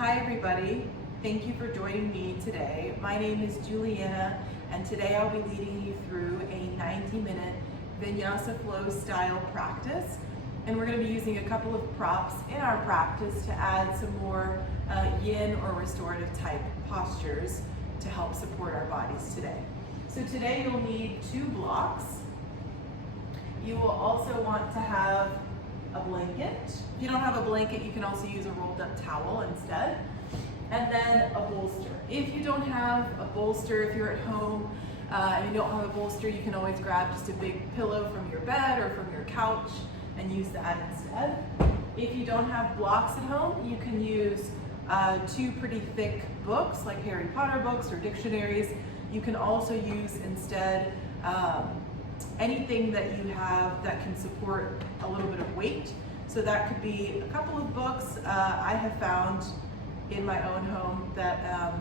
Hi everybody, thank you for joining me today. My name is Juliana and today I'll be leading you through a 90-minute vinyasa flow style practice, and we're going to be using a couple of props in our practice to add some more yin or restorative type postures to help support our bodies today. So today you'll need 2 blocks. You will also want to have a blanket. If you don't have a blanket, you can also use a rolled up towel instead. And then a bolster. If you don't have a bolster, if you're at home and you don't have a bolster, you can always grab just a big pillow from your bed or from your couch and use that instead. If you don't have blocks at home, you can use 2 pretty thick books like Harry Potter books or dictionaries. You can also use instead anything that you have that can support a little bit of weight. So that could be a couple of books. I have found in my own home that,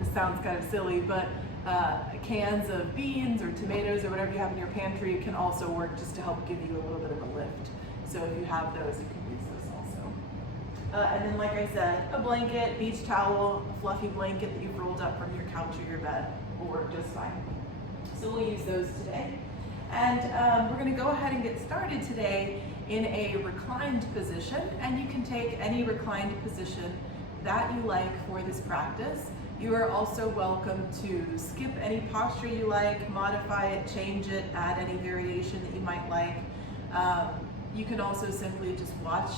this sounds kind of silly, but cans of beans or tomatoes or whatever you have in your pantry can also work just to help give you a little bit of a lift. So if you have those, you can use those also. And then, like I said, a blanket, beach towel, a fluffy blanket that you've rolled up from your couch or your bed will work just fine. So we'll use those today. And we're going to go ahead and get started today in a reclined position, and you can take any reclined position that you like for this practice. You are also welcome to skip any posture you like, modify it, change it, add any variation that you might like. You can also simply just watch,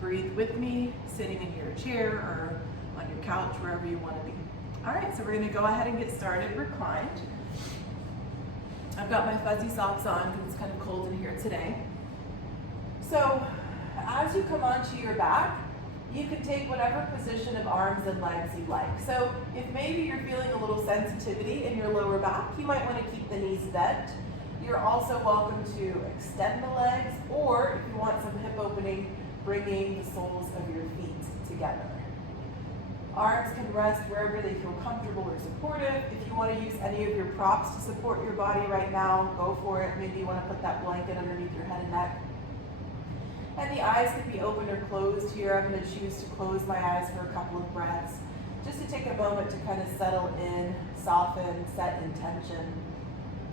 breathe with me, sitting in your chair or on your couch, wherever you want to be. All right, so we're going to go ahead and get started reclined. I've got my fuzzy socks on because it's kind of cold in here today. So as you come onto your back, you can take whatever position of arms and legs you like. So if maybe you're feeling a little sensitivity in your lower back, you might want to keep the knees bent. You're also welcome to extend the legs, or if you want some hip opening, bringing the soles of your feet together. Arms can rest wherever they feel comfortable or supportive. If you want to use any of your props to support your body right now, go for it. Maybe you want to put that blanket underneath your head and neck. And the eyes can be open or closed here. I'm going to choose to close my eyes for a couple of breaths, just to take a moment to kind of settle in, soften, set intention.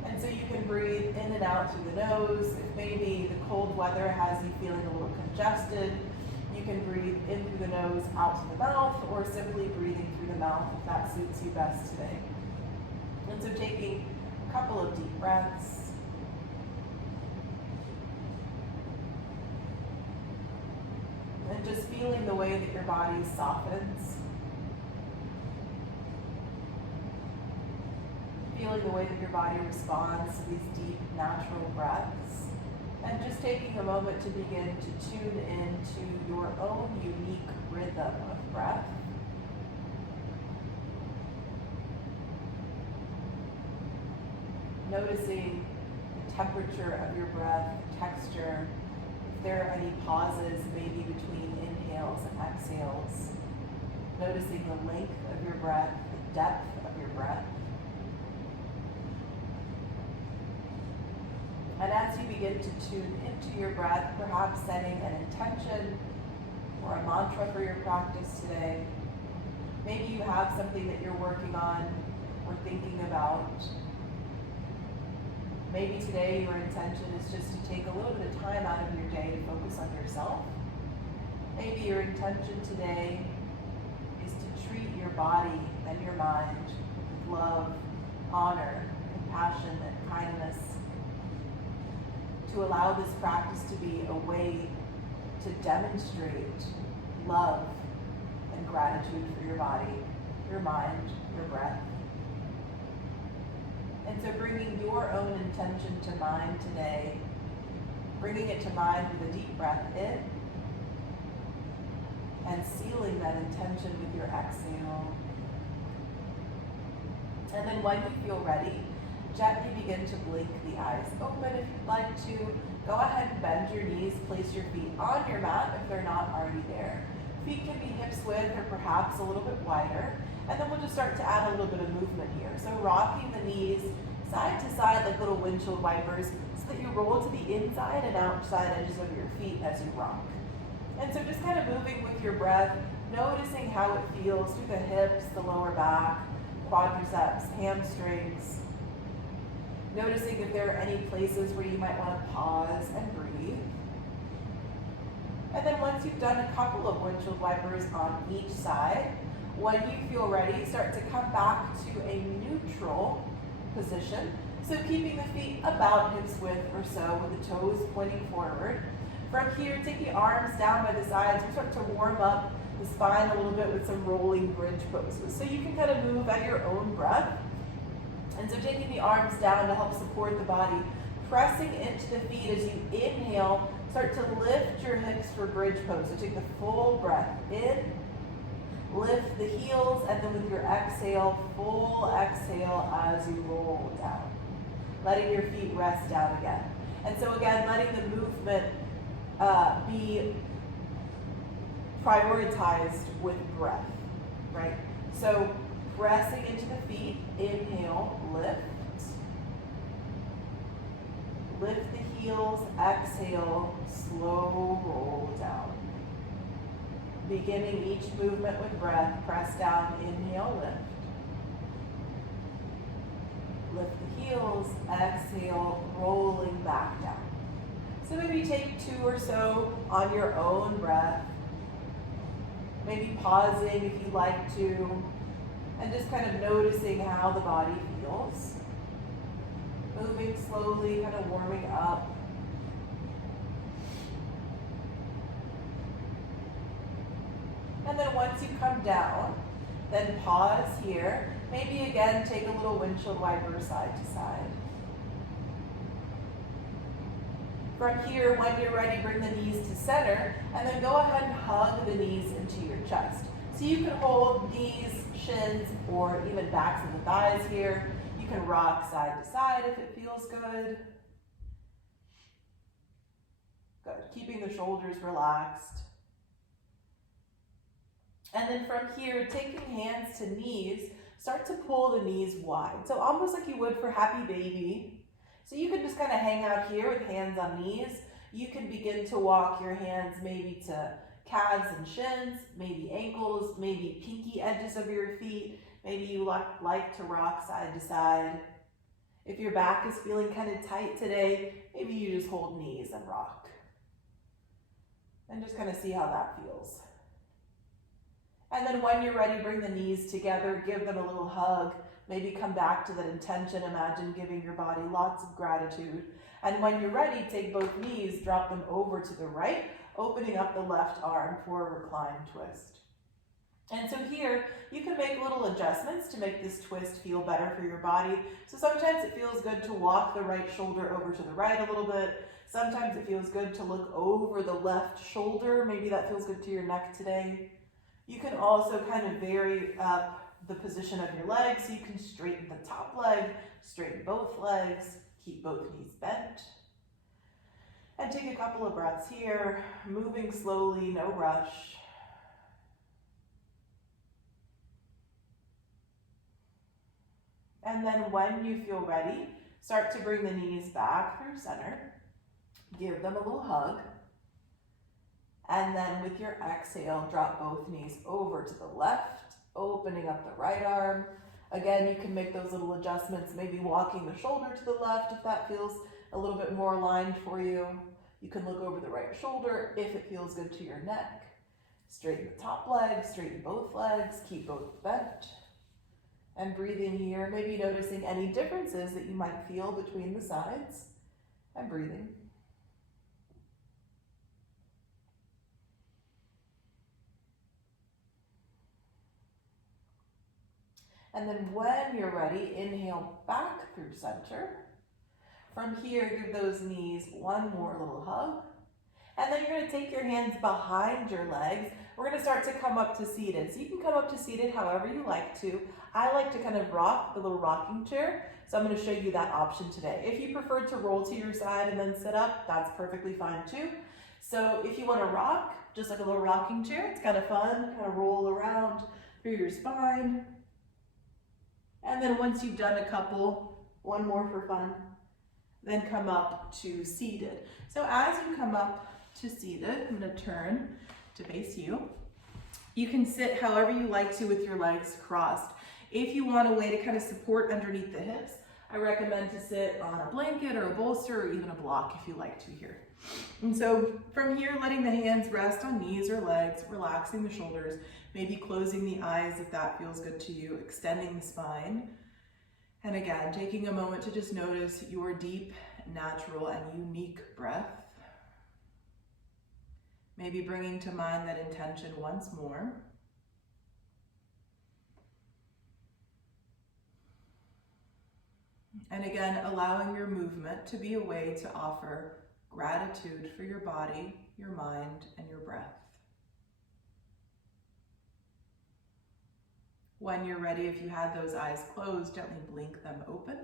And so you can breathe in and out through the nose. If maybe the cold weather has you feeling a little congested, you can breathe in through the nose, out through the mouth, or simply breathing through the mouth if that suits you best today. And so taking a couple of deep breaths. And just feeling the way that your body softens. Feeling the way that your body responds to these deep, natural breaths. And just taking a moment to begin to tune into your own unique rhythm of breath. Noticing the temperature of your breath, the texture, if there are any pauses maybe between inhales and exhales. Noticing the length of your breath, the depth of your breath. And as you begin to tune into your breath, perhaps setting an intention or a mantra for your practice today. Maybe you have something that you're working on or thinking about. Maybe today your intention is just to take a little bit of time out of your day to focus on yourself. Maybe your intention today is to treat your body and your mind with love, honor, compassion, and kindness. To allow this practice to be a way to demonstrate love and gratitude for your body, your mind, your breath. And so bringing your own intention to mind today, bringing it to mind with a deep breath in, and sealing that intention with your exhale. And then when you feel ready, gently begin to blink the eyes open. If you'd like to, go ahead and bend your knees, place your feet on your mat if they're not already there. Feet can be hips width or perhaps a little bit wider. And then we'll just start to add a little bit of movement here. So rocking the knees side to side like little windshield wipers so that you roll to the inside and outside edges of your feet as you rock. And so just kind of moving with your breath, Noticing how it feels through the hips, the lower back, quadriceps, hamstrings. Noticing if there are any places where you might want to pause and breathe. And then once you've done a couple of windshield wipers on each side, when you feel ready, start to come back to a neutral position. So keeping the feet about hips width or so with the toes pointing forward. From here, take the arms down by the sides. We start to warm up the spine a little bit with some rolling bridge poses. So you can kind of move at your own breath. And so taking the arms down to help support the body, pressing into the feet as you inhale, start to lift your hips for bridge pose. So take the full breath in, lift the heels, and then with your exhale, full exhale as you roll down. Letting your feet rest down again. And so again, letting the movement be prioritized with breath, right? So pressing into the feet, inhale, lift. Lift the heels, exhale, slow roll down. Beginning each movement with breath, press down, inhale, lift. Lift the heels, exhale, rolling back down. So maybe take 2 or so on your own breath. Maybe pausing if you'd like to, and just kind of noticing how the body feels. Moving slowly, kind of warming up. And then once you come down, then pause here. Maybe again, take a little windshield wiper side to side. From here, when you're ready, bring the knees to center, and then go ahead and hug the knees into your chest. So you can hold knees, shins, or even backs of the thighs here. You can rock side to side if it feels good. Good, keeping the shoulders relaxed. And then from here, taking hands to knees, start to pull the knees wide. So almost like you would for happy baby. So you can just kind of hang out here with hands on knees. You can begin to walk your hands maybe to calves and shins, maybe ankles, maybe pinky edges of your feet. Maybe you like to rock side to side. If your back is feeling kind of tight today, maybe you just hold knees and rock. And just kind of see how that feels. And then when you're ready, bring the knees together, give them a little hug. Maybe come back to that intention. Imagine giving your body lots of gratitude. And when you're ready, take both knees, drop them over to the right, opening up the left arm for a reclined twist. And so here, you can make little adjustments to make this twist feel better for your body. So sometimes it feels good to walk the right shoulder over to the right a little bit. Sometimes it feels good to look over the left shoulder. Maybe that feels good to your neck today. You can also kind of vary up the position of your legs, so you can straighten the top leg, straighten both legs, keep both knees bent. And take a couple of breaths here, moving slowly, no rush. And then when you feel ready, start to bring the knees back through center. Give them a little hug. And then with your exhale, drop both knees over to the left, opening up the right arm. Again, you can make those little adjustments, maybe walking the shoulder to the left if that feels a little bit more aligned for you. You can look over the right shoulder if it feels good to your neck. Straighten the top leg, straighten both legs, keep both bent. And breathing here, maybe noticing any differences that you might feel between the sides, and breathing. And then when you're ready, inhale back through center. From here, give those knees one more little hug. And then you're going to take your hands behind your legs. We're going to start to come up to seated. So you can come up to seated however you like to. I like to kind of rock the little rocking chair. So I'm going to show you that option today. If you prefer to roll to your side and then sit up, that's perfectly fine too. So if you want to rock, just like a little rocking chair, it's kind of fun, kind of roll around through your spine. And then once you've done a couple, one more for fun, then come up to seated. So as you come up to seated, I'm going to turn to face you. You can sit however you like to with your legs crossed. If you want a way to kind of support underneath the hips, I recommend to sit on a blanket or a bolster or even a block if you like to here. And so from here, letting the hands rest on knees or legs, relaxing the shoulders, maybe closing the eyes if that feels good to you, extending the spine. And again, taking a moment to just notice your deep, natural, and unique breath. Maybe bringing to mind that intention once more. And again, allowing your movement to be a way to offer gratitude for your body, your mind, and your breath. When you're ready, if you had those eyes closed, gently blink them open.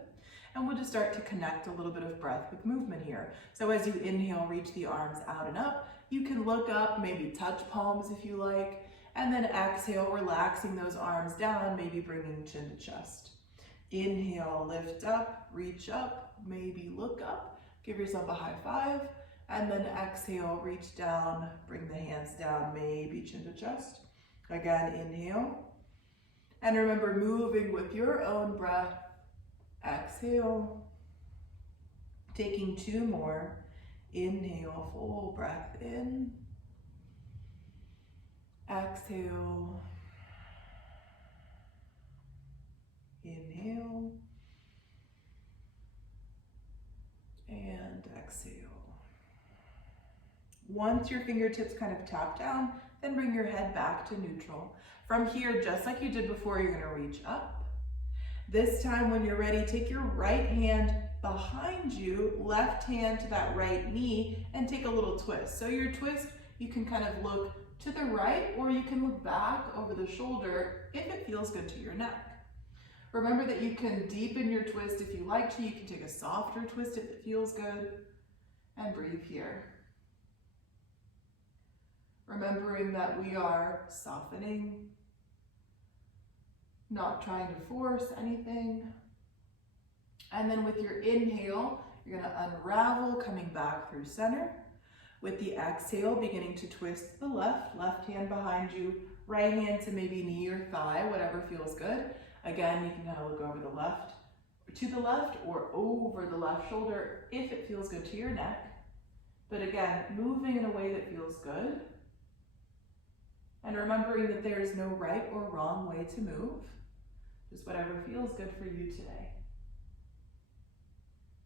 And we'll just start to connect a little bit of breath with movement here. So as you inhale, reach the arms out and up. You can look up, maybe touch palms if you like, and then exhale, relaxing those arms down, maybe bringing chin to chest. Inhale, lift up, reach up, maybe look up, give yourself a high five, and then exhale, reach down, bring the hands down, maybe chin to chest. Again, inhale. And remember, moving with your own breath. Exhale. Taking 2 more. Inhale, full breath in. Exhale. Inhale. And exhale. Once your fingertips kind of tap down, then bring your head back to neutral. From here, just like you did before, you're gonna reach up. This time when you're ready, take your right hand behind you, left hand to that right knee, and take a little twist. So your twist, you can kind of look to the right, or you can look back over the shoulder if it feels good to your neck. Remember that you can deepen your twist if you like to. You can take a softer twist if it feels good, and breathe here. Remembering that we are softening, not trying to force anything. And then with your inhale, you're gonna unravel, coming back through center. With the exhale, beginning to twist to the left hand behind you, right hand to maybe knee or thigh, whatever feels good. Again, you can kind of look over the left, to the left, or over the left shoulder if it feels good to your neck. But again, moving in a way that feels good. And remembering that there is no right or wrong way to move, just whatever feels good for you today.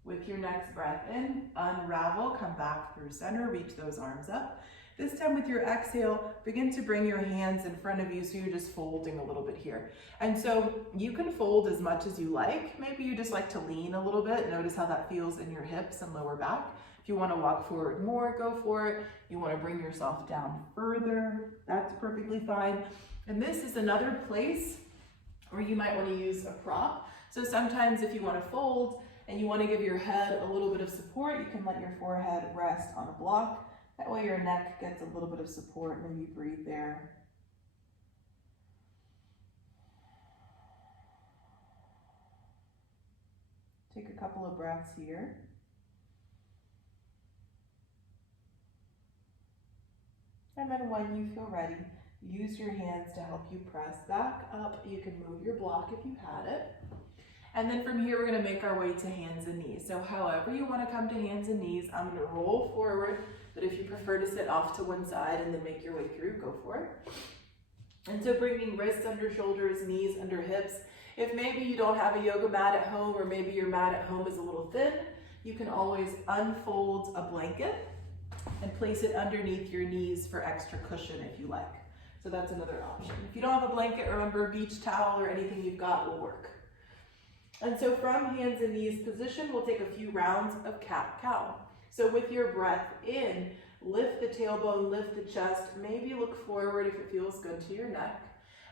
With your next breath in, unravel, come back through center, reach those arms up. This time with your exhale, begin to bring your hands in front of you so you're just folding a little bit here. And so you can fold as much as you like. Maybe you just like to lean a little bit. Notice how that feels in your hips and lower back. If you want to walk forward more, go for it. You want to bring yourself down further, that's perfectly fine. And this is another place where you might want to use a prop. So sometimes if you want to fold and you want to give your head a little bit of support, you can let your forehead rest on a block. That way your neck gets a little bit of support. Maybe breathe there. Take a couple of breaths here. And then when you feel ready, use your hands to help you press back up. You can move your block if you had it. And then from here, we're gonna make our way to hands and knees. So however you wanna come to hands and knees, I'm gonna roll forward, but if you prefer to sit off to one side and then make your way through, go for it. And so bringing wrists under shoulders, knees under hips. If maybe you don't have a yoga mat at home, or maybe your mat at home is a little thin, you can always unfold a blanket and place it underneath your knees for extra cushion if you like. So that's another option. If you don't have a blanket, remember a beach towel or anything you've got will work. And so from hands and knees position, we'll take a few rounds of cat-cow. So with your breath in, lift the tailbone, lift the chest, maybe look forward if it feels good to your neck.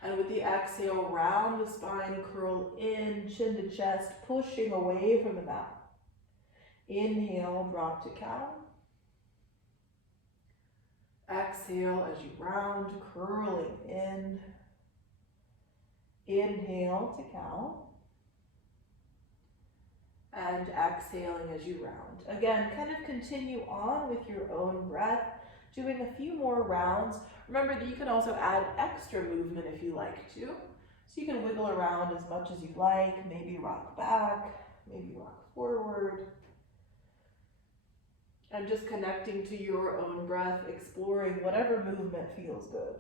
And with the exhale, round the spine, curl in, chin to chest, pushing away from the mat. Inhale, drop to cow. Exhale as you round, curling in. Inhale to cow. And exhaling as you round. Again, kind of continue on with your own breath, doing a few more rounds. Remember that you can also add extra movement if you like to. So you can wiggle around as much as you'd like, maybe rock back, maybe rock forward. And just connecting to your own breath, exploring whatever movement feels good.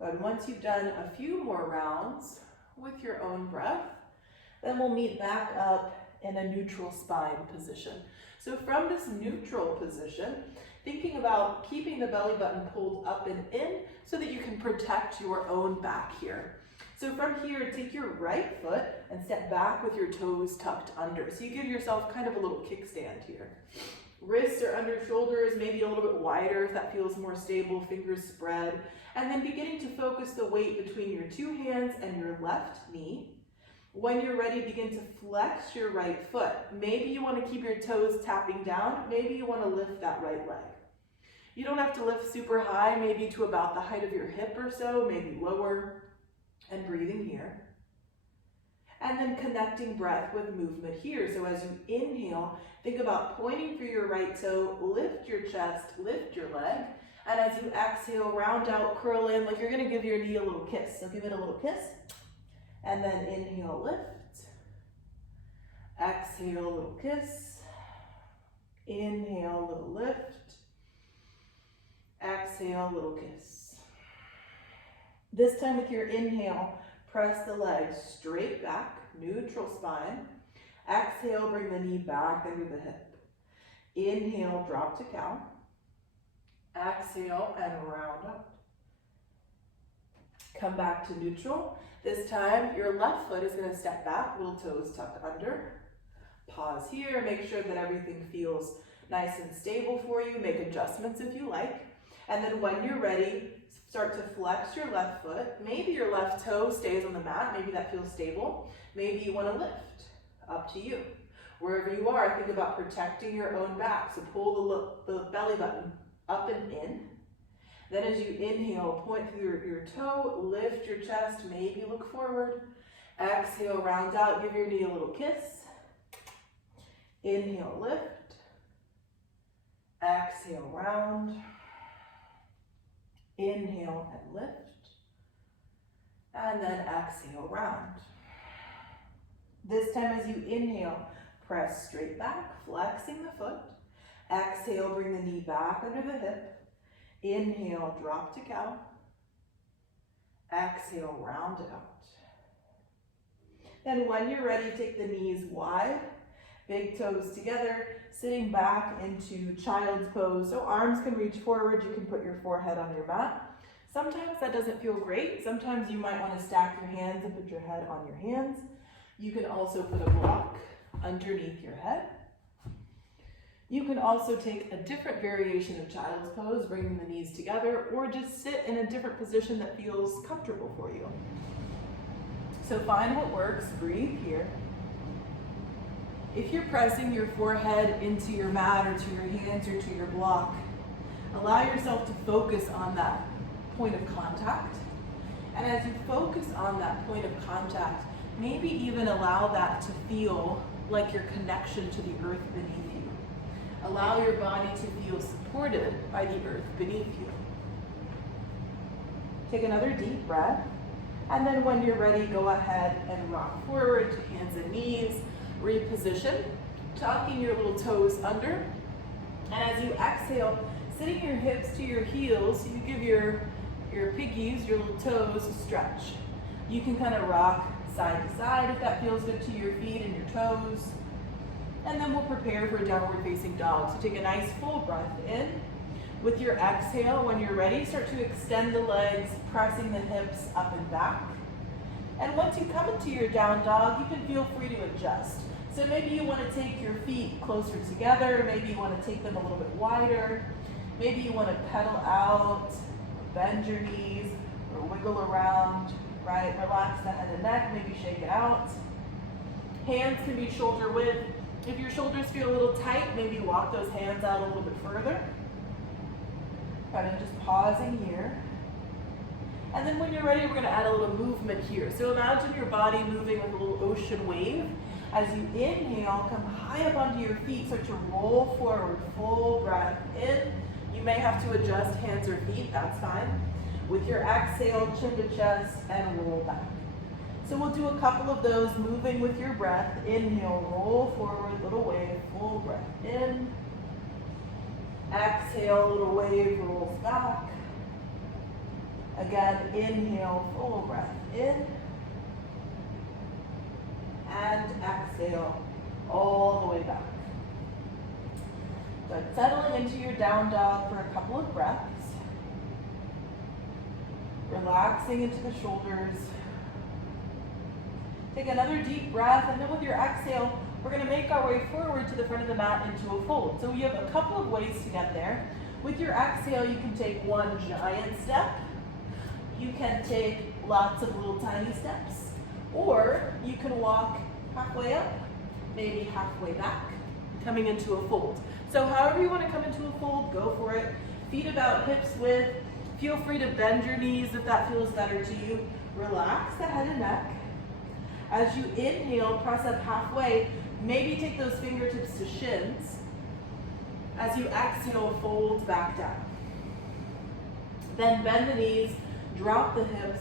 Good. Once you've done a few more rounds with your own breath, then we'll meet back up in a neutral spine position. So from this neutral position, thinking about keeping the belly button pulled up and in so that you can protect your own back here. So from here, take your right foot and step back with your toes tucked under. So you give yourself kind of a little kickstand here. Wrists are under shoulders, maybe a little bit wider if that feels more stable, fingers spread. And then beginning to focus the weight between your two hands and your left knee. When you're ready, begin to flex your right foot. Maybe you want to keep your toes tapping down. Maybe you want to lift that right leg. You don't have to lift super high, maybe to about the height of your hip or so, maybe lower. And breathing here. And then connecting breath with movement here. So as you inhale, think about pointing through your right toe, lift your chest, lift your leg. And as you exhale, round out, curl in, like you're going to give your knee a little kiss. So give it a little kiss. And then inhale, lift. Exhale, a little kiss. Inhale, a little lift. Exhale, a little kiss. This time with your inhale, press the legs straight back, neutral spine. Exhale, bring the knee back under the hip. Inhale, drop to cow. Exhale, and round up. Come back to neutral. This time, your left foot is going to step back, little toes tucked under. Pause here, make sure that everything feels nice and stable for you. Make adjustments if you like. And then when you're ready, start to flex your left foot. Maybe your left toe stays on the mat. Maybe that feels stable. Maybe you want to lift. Up to you. Wherever you are, think about protecting your own back. So pull the belly button up and in. Then as you inhale, point through your toe, lift your chest, maybe look forward. Exhale, round out, give your knee a little kiss. Inhale, lift. Exhale, round. Inhale and lift, and then exhale, round. This time as you inhale, press straight back, flexing the foot. Exhale, bring the knee back under the hip. Inhale, drop to cow. Exhale, round it out. Then when you're ready, take the knees wide, big toes together, sitting back into child's pose. So arms can reach forward, you can put your forehead on your mat. Sometimes that doesn't feel great. Sometimes you might want to stack your hands and put your head on your hands. You can also put a block underneath your head. You can also take a different variation of child's pose, bringing the knees together, or just sit in a different position that feels comfortable for you. So find what works, breathe here. If you're pressing your forehead into your mat or to your hands or to your block, allow yourself to focus on that point of contact. And as you focus on that point of contact, maybe even allow that to feel like your connection to the earth beneath you. Allow your body to feel supported by the earth beneath you. Take another deep breath. And then when you're ready, go ahead and rock forward to hands and knees. Reposition, tucking your little toes under. And as you exhale, sitting your hips to your heels, you give your piggies, your little toes, a stretch. You can kind of rock side to side if that feels good to your feet and your toes. And then we'll prepare for downward facing dog. So take a nice full breath in. With your exhale, when you're ready, start to extend the legs, pressing the hips up and back. And once you come into your down dog, you can feel free to adjust. So maybe you want to take your feet closer together. Maybe you want to take them a little bit wider. Maybe you want to pedal out, bend your knees, or wiggle around, right? Relax the head and neck, maybe shake it out. Hands can be shoulder width. If your shoulders feel a little tight, maybe walk those hands out a little bit further. Kind of just pausing here. And then when you're ready, we're going to add a little movement here. So imagine your body moving with a little ocean wave. As you inhale, come high up onto your feet, start to roll forward, full breath in, You may have to adjust hands or feet, that's fine. With your exhale, chin to chest, and roll back. So we'll do a couple of those, moving with your breath. Inhale, roll forward, little wave, full breath in. Exhale, little wave, rolls back. Again, inhale, full breath in. And exhale, all the way back. Good. Settling into your down dog for a couple of breaths. Relaxing into the shoulders. Take another deep breath, and then with your exhale, we're going to make our way forward to the front of the mat into a fold. So we have a couple of ways to get there. With your exhale, you can take one giant step. You can take lots of little tiny steps. Or you can walk halfway up, maybe halfway back, coming into a fold. So however you want to come into a fold, go for it. Feet about hips width. Feel free to bend your knees if that feels better to you. Relax the head and neck. As you inhale, press up halfway. Maybe take those fingertips to shins. As you exhale, fold back down. Then bend the knees, drop the hips,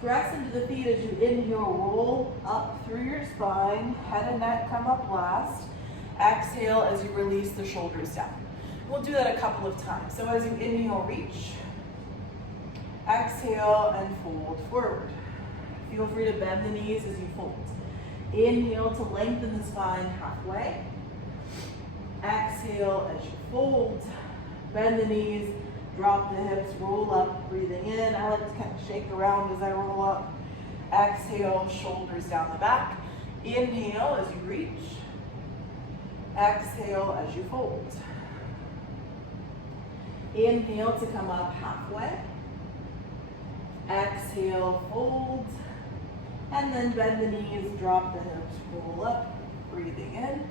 press into the feet as you inhale, roll up through your spine. Head and neck come up last. Exhale as you release the shoulders down. We'll do that a couple of times. So as you inhale, reach. Exhale and fold forward. Feel free to bend the knees as you fold. Inhale to lengthen the spine halfway. Exhale as you fold. Bend the knees, drop the hips, roll up, breathing in. I like to kind of shake around as I roll up. Exhale, shoulders down the back. Inhale as you reach. Exhale as you fold. Inhale to come up halfway. Exhale, fold. And then bend the knees, drop the hips, roll up, breathing in.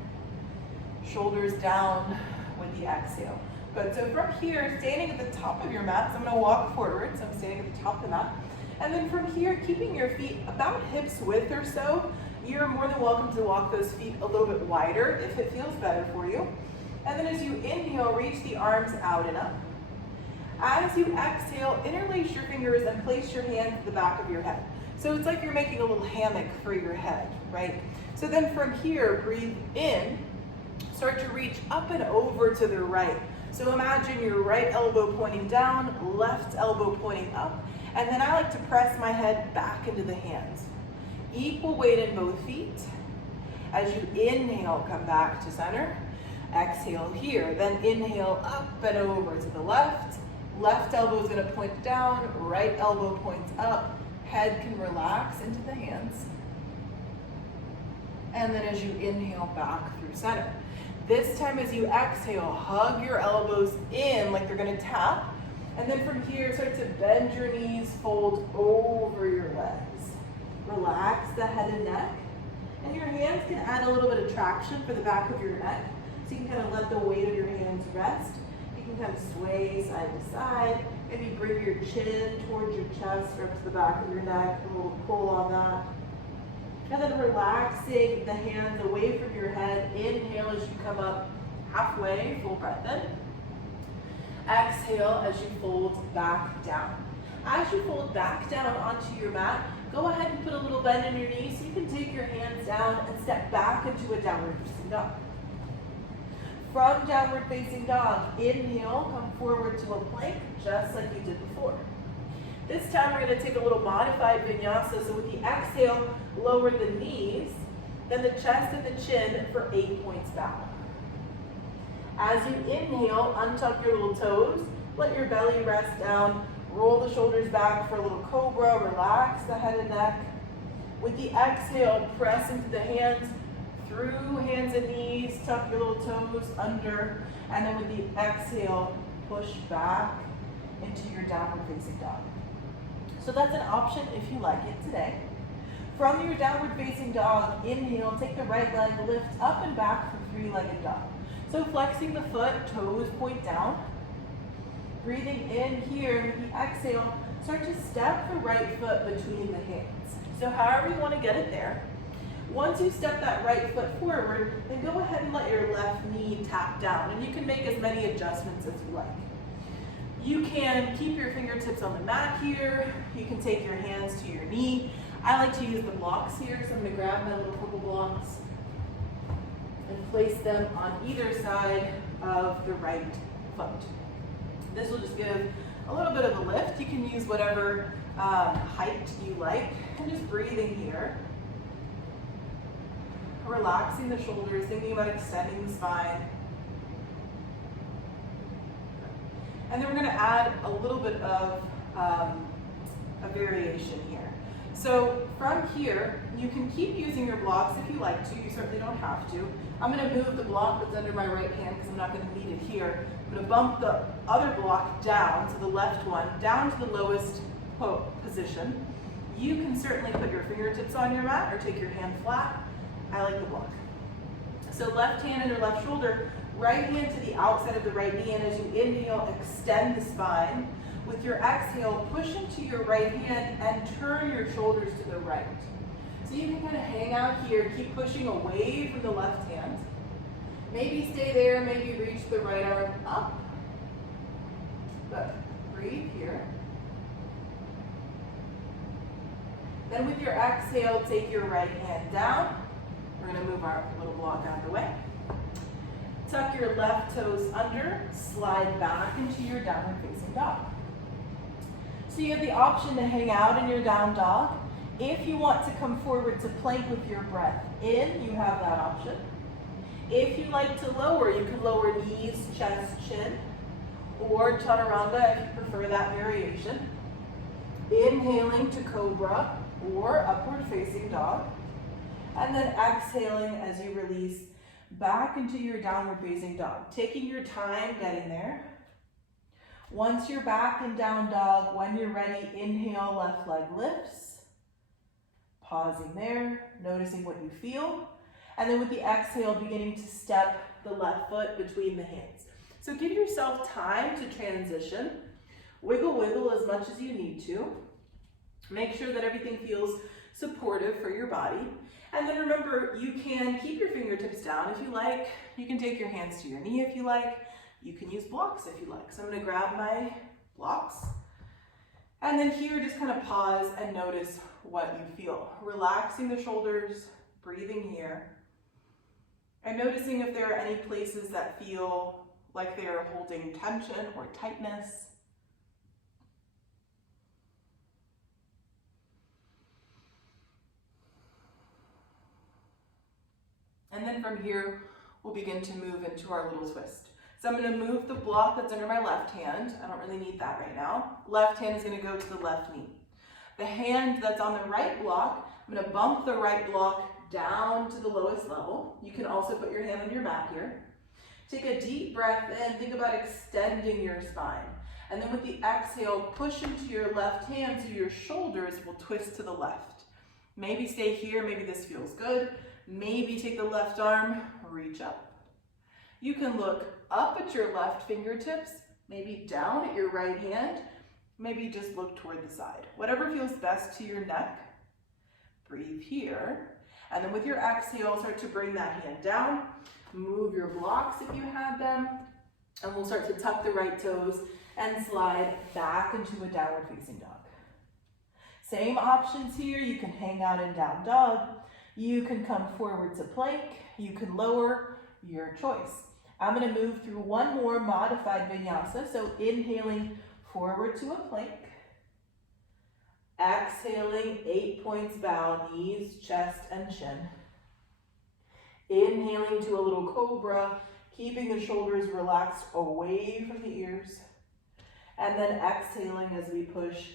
Shoulders down with the exhale. Good, so from here, standing at the top of your mat, so I'm gonna walk forward, so I'm standing at the top of the mat. And then from here, keeping your feet about hips width or so, you're more than welcome to walk those feet a little bit wider if it feels better for you. And then as you inhale, reach the arms out and up. As you exhale, interlace your fingers and place your hands at the back of your head. So it's like you're making a little hammock for your head, right? So then from here, breathe in, start to reach up and over to the right. So imagine your right elbow pointing down, left elbow pointing up, and then I like to press my head back into the hands. Equal weight in both feet. As you inhale, come back to center. Exhale here, then inhale up and over to the left. Left elbow is going to point down, right elbow points up. Head can relax into the hands. And then as you inhale, back through center. This time as you exhale, hug your elbows in like they're going to tap. And then from here, start to bend your knees, fold over your legs. Relax the head and neck. And your hands can add a little bit of traction for the back of your neck. So you can kind of let the weight of your hands rest. You can kind of sway side to side. Maybe bring your chin towards your chest or up to the back of your neck. A little pull on that. And then relaxing the hands away from your head. Inhale as you come up halfway, full breath in. Exhale as you fold back down. As you fold back down onto your mat, go ahead and put a little bend in your knees so you can take your hands down and step back into a downward facing dog. From downward facing dog, inhale, come forward to a plank just like you did before. This time we're going to take a little modified vinyasa. So with the exhale, lower the knees, then the chest and the chin for 8 points bow. As you inhale, untuck your little toes, let your belly rest down, roll the shoulders back for a little cobra, relax the head and neck. With the exhale, press into the hands, through hands and knees, tuck your little toes under, and then with the exhale, push back into your downward facing dog. So that's an option if you like it today. From your downward facing dog, inhale, take the right leg, lift up and back for three-legged dog. So flexing the foot, toes point down. Breathing in here, with the exhale, start to step the right foot between the hands. So however you want to get it there. Once you step that right foot forward, then go ahead and let your left knee tap down. And you can make as many adjustments as you like. You can keep your fingertips on the mat here. You can take your hands to your knee. I like to use the blocks here, so I'm going to grab my little purple blocks and place them on either side of the right foot. This will just give a little bit of a lift. You can use whatever height you like, and just breathing here. Relaxing the shoulders, thinking about extending the spine. And then we're going to add a little bit of a variation here. So from here, you can keep using your blocks if you like to. You certainly don't have to. I'm going to move the block that's under my right hand because I'm not going to need it here. I'm going to bump the other block down, so the left one, down to the lowest position. You can certainly put your fingertips on your mat or take your hand flat. I like the block. So left hand under left shoulder, right hand to the outside of the right knee, and as you inhale, extend the spine. With your exhale, push into your right hand and turn your shoulders to the right. So you can kind of hang out here, keep pushing away from the left hand. Maybe stay there, maybe reach the right arm up. Good. Breathe here. Then with your exhale, take your right hand down. We're going to move our little block out of the way. Tuck your left toes under, slide back into your downward facing dog. So you have the option to hang out in your down dog. If you want to come forward to plank with your breath in, you have that option. If you like to lower, you can lower knees, chest, chin, or chaturanga if you prefer that variation. Inhaling to cobra or upward facing dog. And then exhaling as you release back into your downward facing dog. Taking your time getting there. Once you're back in down dog, when you're ready, inhale, left leg lifts. Pausing there, noticing what you feel. And then with the exhale, beginning to step the left foot between the hands. So give yourself time to transition. Wiggle, wiggle as much as you need to. Make sure that everything feels supportive for your body. And then remember, you can keep your fingertips down if you like. You can take your hands to your knee if you like. You can use blocks if you like. So I'm going to grab my blocks. And then here, just kind of pause and notice what you feel. Relaxing the shoulders, breathing here. And noticing if there are any places that feel like they are holding tension or tightness. And then from here, we'll begin to move into our little twist. So I'm going to move the block that's under my left hand. I don't really need that right now. Left hand is going to go to the left knee. The hand that's on the right block, I'm going to bump the right block down to the lowest level. You can also put your hand on your mat here. Take a deep breath in. Think about extending your spine. And then with the exhale, push into your left hand so your shoulders will twist to the left. Maybe stay here. Maybe this feels good. Maybe take the left arm, reach up. You can look up at your left fingertips, maybe down at your right hand, maybe just look toward the side. Whatever feels best to your neck. Breathe here. And then with your exhale, start to bring that hand down. Move your blocks if you have them. And we'll start to tuck the right toes and slide back into a downward facing dog. Same options here. You can hang out in down dog. You can come forward to plank. You can lower, your choice. I'm going to move through one more modified vinyasa. So inhaling forward to a plank. Exhaling, 8 points bow, knees, chest, and chin. Inhaling to a little cobra, keeping the shoulders relaxed away from the ears. And then exhaling as we push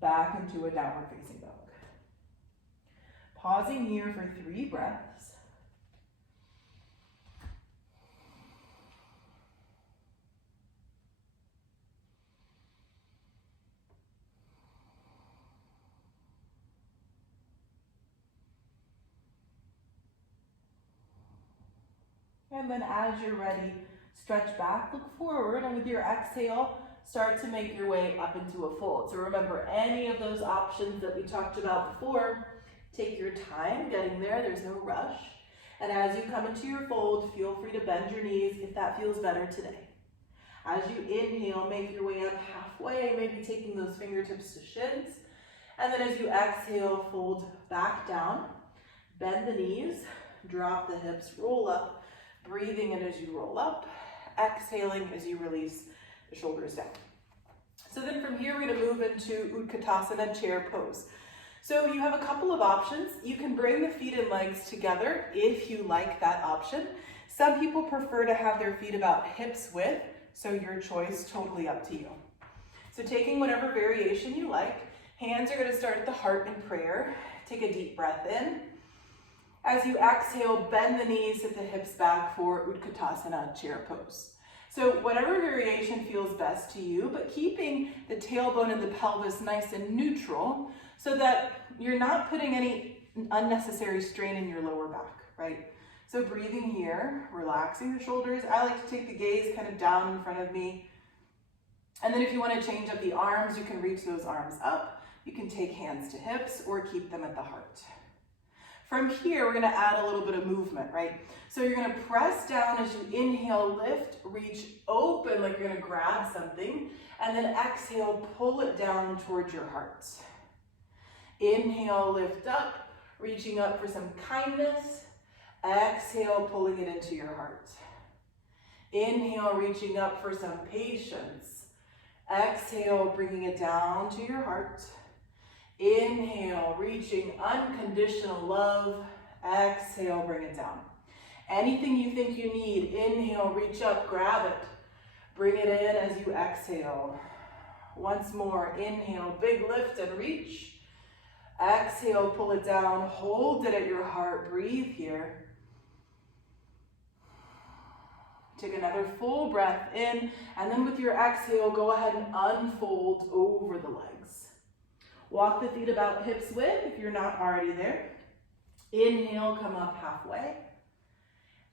back into a downward facing dog. Pausing here for 3 breaths. And then as you're ready, stretch back, look forward, and with your exhale, start to make your way up into a fold. So remember, any of those options that we talked about before, take your time getting there, there's no rush. And as you come into your fold, feel free to bend your knees if that feels better today. As you inhale, make your way up halfway, maybe taking those fingertips to shins. And then as you exhale, fold back down, bend the knees, drop the hips, roll up, breathing in as you roll up, exhaling as you release the shoulders down. So then from here, we're going to move into Utkatasana chair pose. So you have a couple of options. You can bring the feet and legs together if you like that option. Some people prefer to have their feet about hips width, so your choice, totally up to you. So taking whatever variation you like, hands are going to start at the heart in prayer. Take a deep breath in. As you exhale, bend the knees, sit the hips back for Utkatasana chair pose. So whatever variation feels best to you, but keeping the tailbone and the pelvis nice and neutral so that you're not putting any unnecessary strain in your lower back, right? So breathing here, relaxing the shoulders. I like to take the gaze kind of down in front of me. And then if you want to change up the arms, you can reach those arms up. You can take hands to hips or keep them at the heart. From here, we're going to add a little bit of movement, right? So you're going to press down as you inhale, lift, reach, open like you're going to grab something, and then exhale, pull it down towards your heart. Inhale, lift up, reaching up for some kindness. Exhale, pulling it into your heart. Inhale, reaching up for some patience. Exhale, bringing it down to your heart. Inhale, reaching unconditional love. Exhale, bring it down. Anything you think you need, inhale, reach up, grab it. Bring it in as you exhale. Once more, inhale, big lift and reach. Exhale, pull it down, hold it at your heart, breathe here. Take another full breath in, and then with your exhale, go ahead and unfold over the legs. Walk the feet about hips width if you're not already there. Inhale, come up halfway.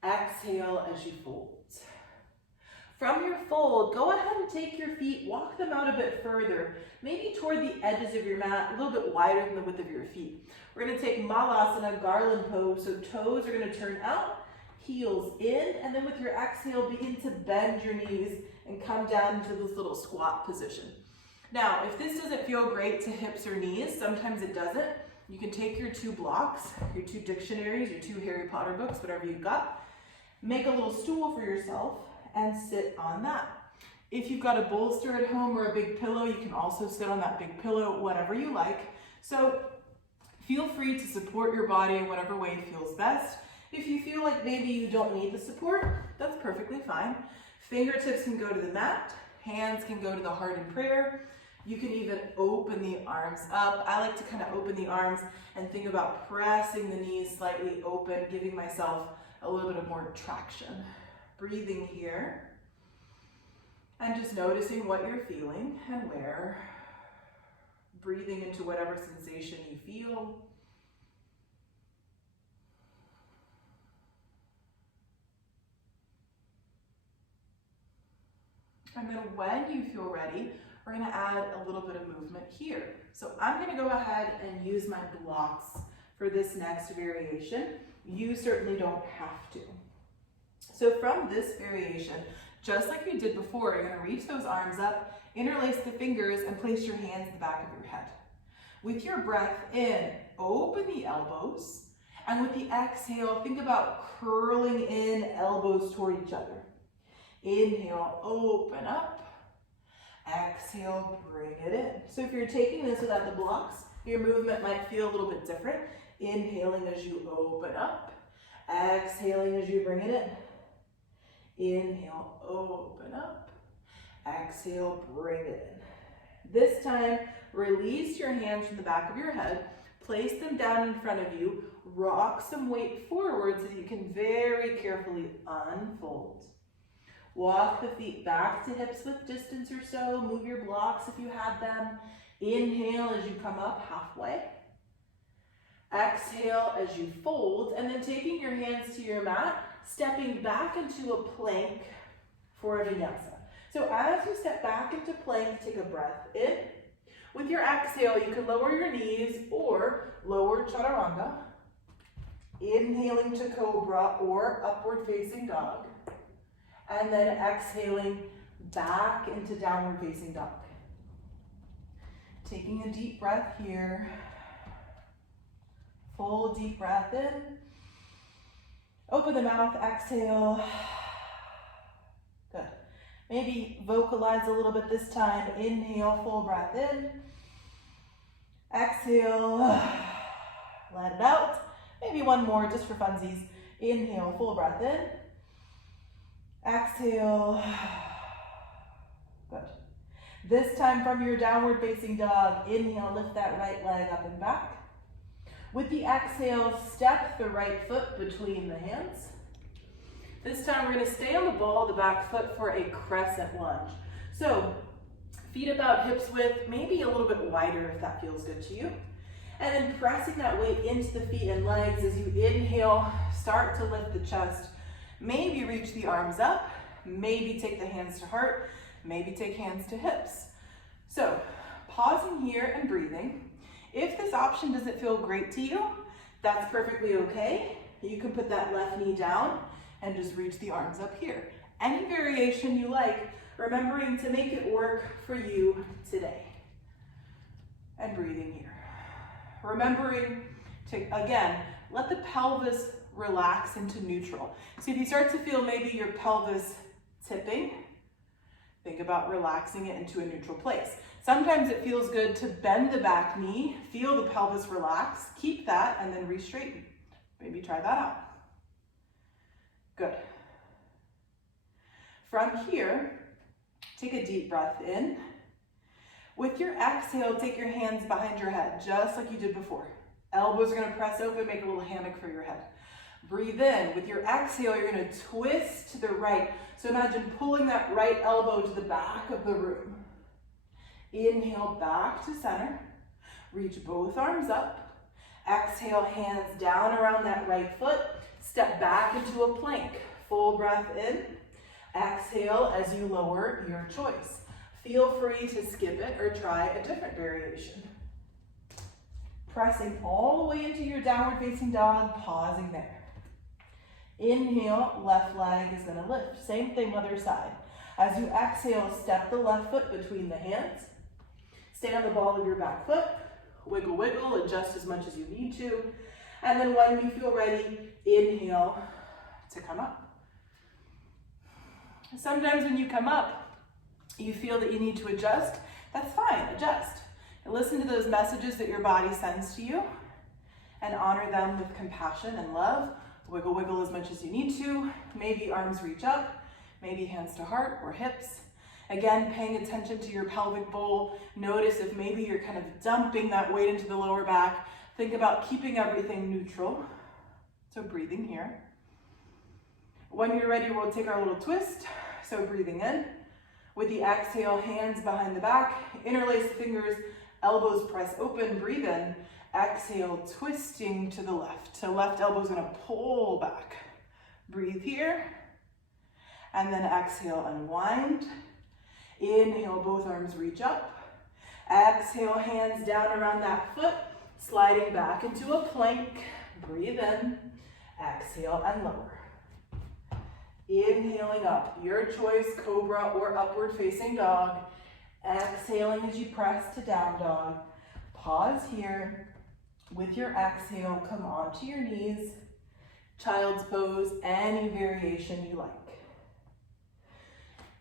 Exhale as you fold. From your fold, go ahead and take your feet, walk them out a bit further, maybe toward the edges of your mat, a little bit wider than the width of your feet. We're going to take Malasana, garland pose, so toes are going to turn out, heels in, and then with your exhale, begin to bend your knees and come down into this little squat position. Now, if this doesn't feel great to hips or knees, sometimes it doesn't, you can take your 2 blocks, your 2 dictionaries, your 2 Harry Potter books, whatever you've got, make a little stool for yourself, and sit on that. If you've got a bolster at home or a big pillow, you can also sit on that big pillow, whatever you like. So feel free to support your body in whatever way feels best. If you feel like maybe you don't need the support, that's perfectly fine. Fingertips can go to the mat, hands can go to the heart in prayer. You can even open the arms up. I like to kind of open the arms and think about pressing the knees slightly open, giving myself a little bit of more traction. Breathing here, and just noticing what you're feeling and where. Breathing into whatever sensation you feel. And then when you feel ready, we're going to add a little bit of movement here. So I'm going to go ahead and use my blocks for this next variation. You certainly don't have to. So from this variation, just like you did before, you're going to reach those arms up, interlace the fingers, and place your hands at the back of your head. With your breath in, open the elbows, and with the exhale, think about curling in elbows toward each other. Inhale, open up. Exhale, bring it in. So if you're taking this without the blocks, your movement might feel a little bit different. Inhaling as you open up. Exhaling as you bring it in. Inhale, open up. Exhale, bring it in. This time, release your hands from the back of your head. Place them down in front of you. Rock some weight forward so you can very carefully unfold. Walk the feet back to hips width distance or so. Move your blocks if you had them. Inhale as you come up halfway. Exhale as you fold, and then taking your hands to your mat, stepping back into a plank for a vinyasa. So as you step back into plank, take a breath in. With your exhale, you can lower your knees or lower chaturanga. Inhaling to cobra or upward facing dog. And then exhaling back into downward facing dog. Taking a deep breath here. Full deep breath in. Open the mouth, exhale. Good. Maybe vocalize a little bit this time. Inhale, full breath in. Exhale, let it out. Maybe one more just for funsies. Inhale, full breath in. Exhale. Good. This time from your downward facing dog, inhale, lift that right leg up and back. With the exhale, step the right foot between the hands. This time we're going to stay on the ball of the back foot for a crescent lunge. So feet about hips width, maybe a little bit wider if that feels good to you. And then pressing that weight into the feet and legs as you inhale, start to lift the chest. Maybe reach the arms up, maybe take the hands to heart, maybe take hands to hips. So pausing here and breathing. If this option doesn't feel great to you, that's perfectly okay. You can put that left knee down and just reach the arms up here. Any variation you like, remembering to make it work for you today. And breathing here. Remembering to, again, let the pelvis relax into neutral. So if you start to feel maybe your pelvis tipping, think about relaxing it into a neutral place. Sometimes it feels good to bend the back knee, feel the pelvis relax, keep that, and then re-straighten. Maybe try that out. Good. From here, take a deep breath in. With your exhale, take your hands behind your head, just like you did before. Elbows are gonna press open, make a little hammock for your head. Breathe in. With your exhale, you're gonna twist to the right. So imagine pulling that right elbow to the back of the room. Inhale back to center. Reach both arms up. Exhale, hands down around that right foot. Step back into a plank. Full breath in. Exhale as you lower, your choice. Feel free to skip it or try a different variation. Pressing all the way into your downward facing dog, pausing there. Inhale, left leg is gonna lift. Same thing, other side. As you exhale, step the left foot between the hands. Stay on the ball of your back foot. Wiggle, wiggle, adjust as much as you need to. And then when you feel ready, inhale to come up. Sometimes when you come up, you feel that you need to adjust. That's fine, adjust. And listen to those messages that your body sends to you and honor them with compassion and love. Wiggle, wiggle as much as you need to. Maybe arms reach up, maybe hands to heart or hips. Again, paying attention to your pelvic bowl. Notice if maybe you're kind of dumping that weight into the lower back. Think about keeping everything neutral. So breathing here. When you're ready, we'll take our little twist. So breathing in. With the exhale, hands behind the back. Interlace the fingers, elbows press open, breathe in. Exhale, twisting to the left. So left elbow's gonna pull back. Breathe here. And then exhale, unwind. Inhale, both arms reach up. Exhale, hands down around that foot, sliding back into a plank. Breathe in. Exhale and lower. Inhaling up, your choice, cobra or upward facing dog. Exhaling as you press to down dog. Pause here. With your exhale, come onto your knees. Child's pose, any variation you like.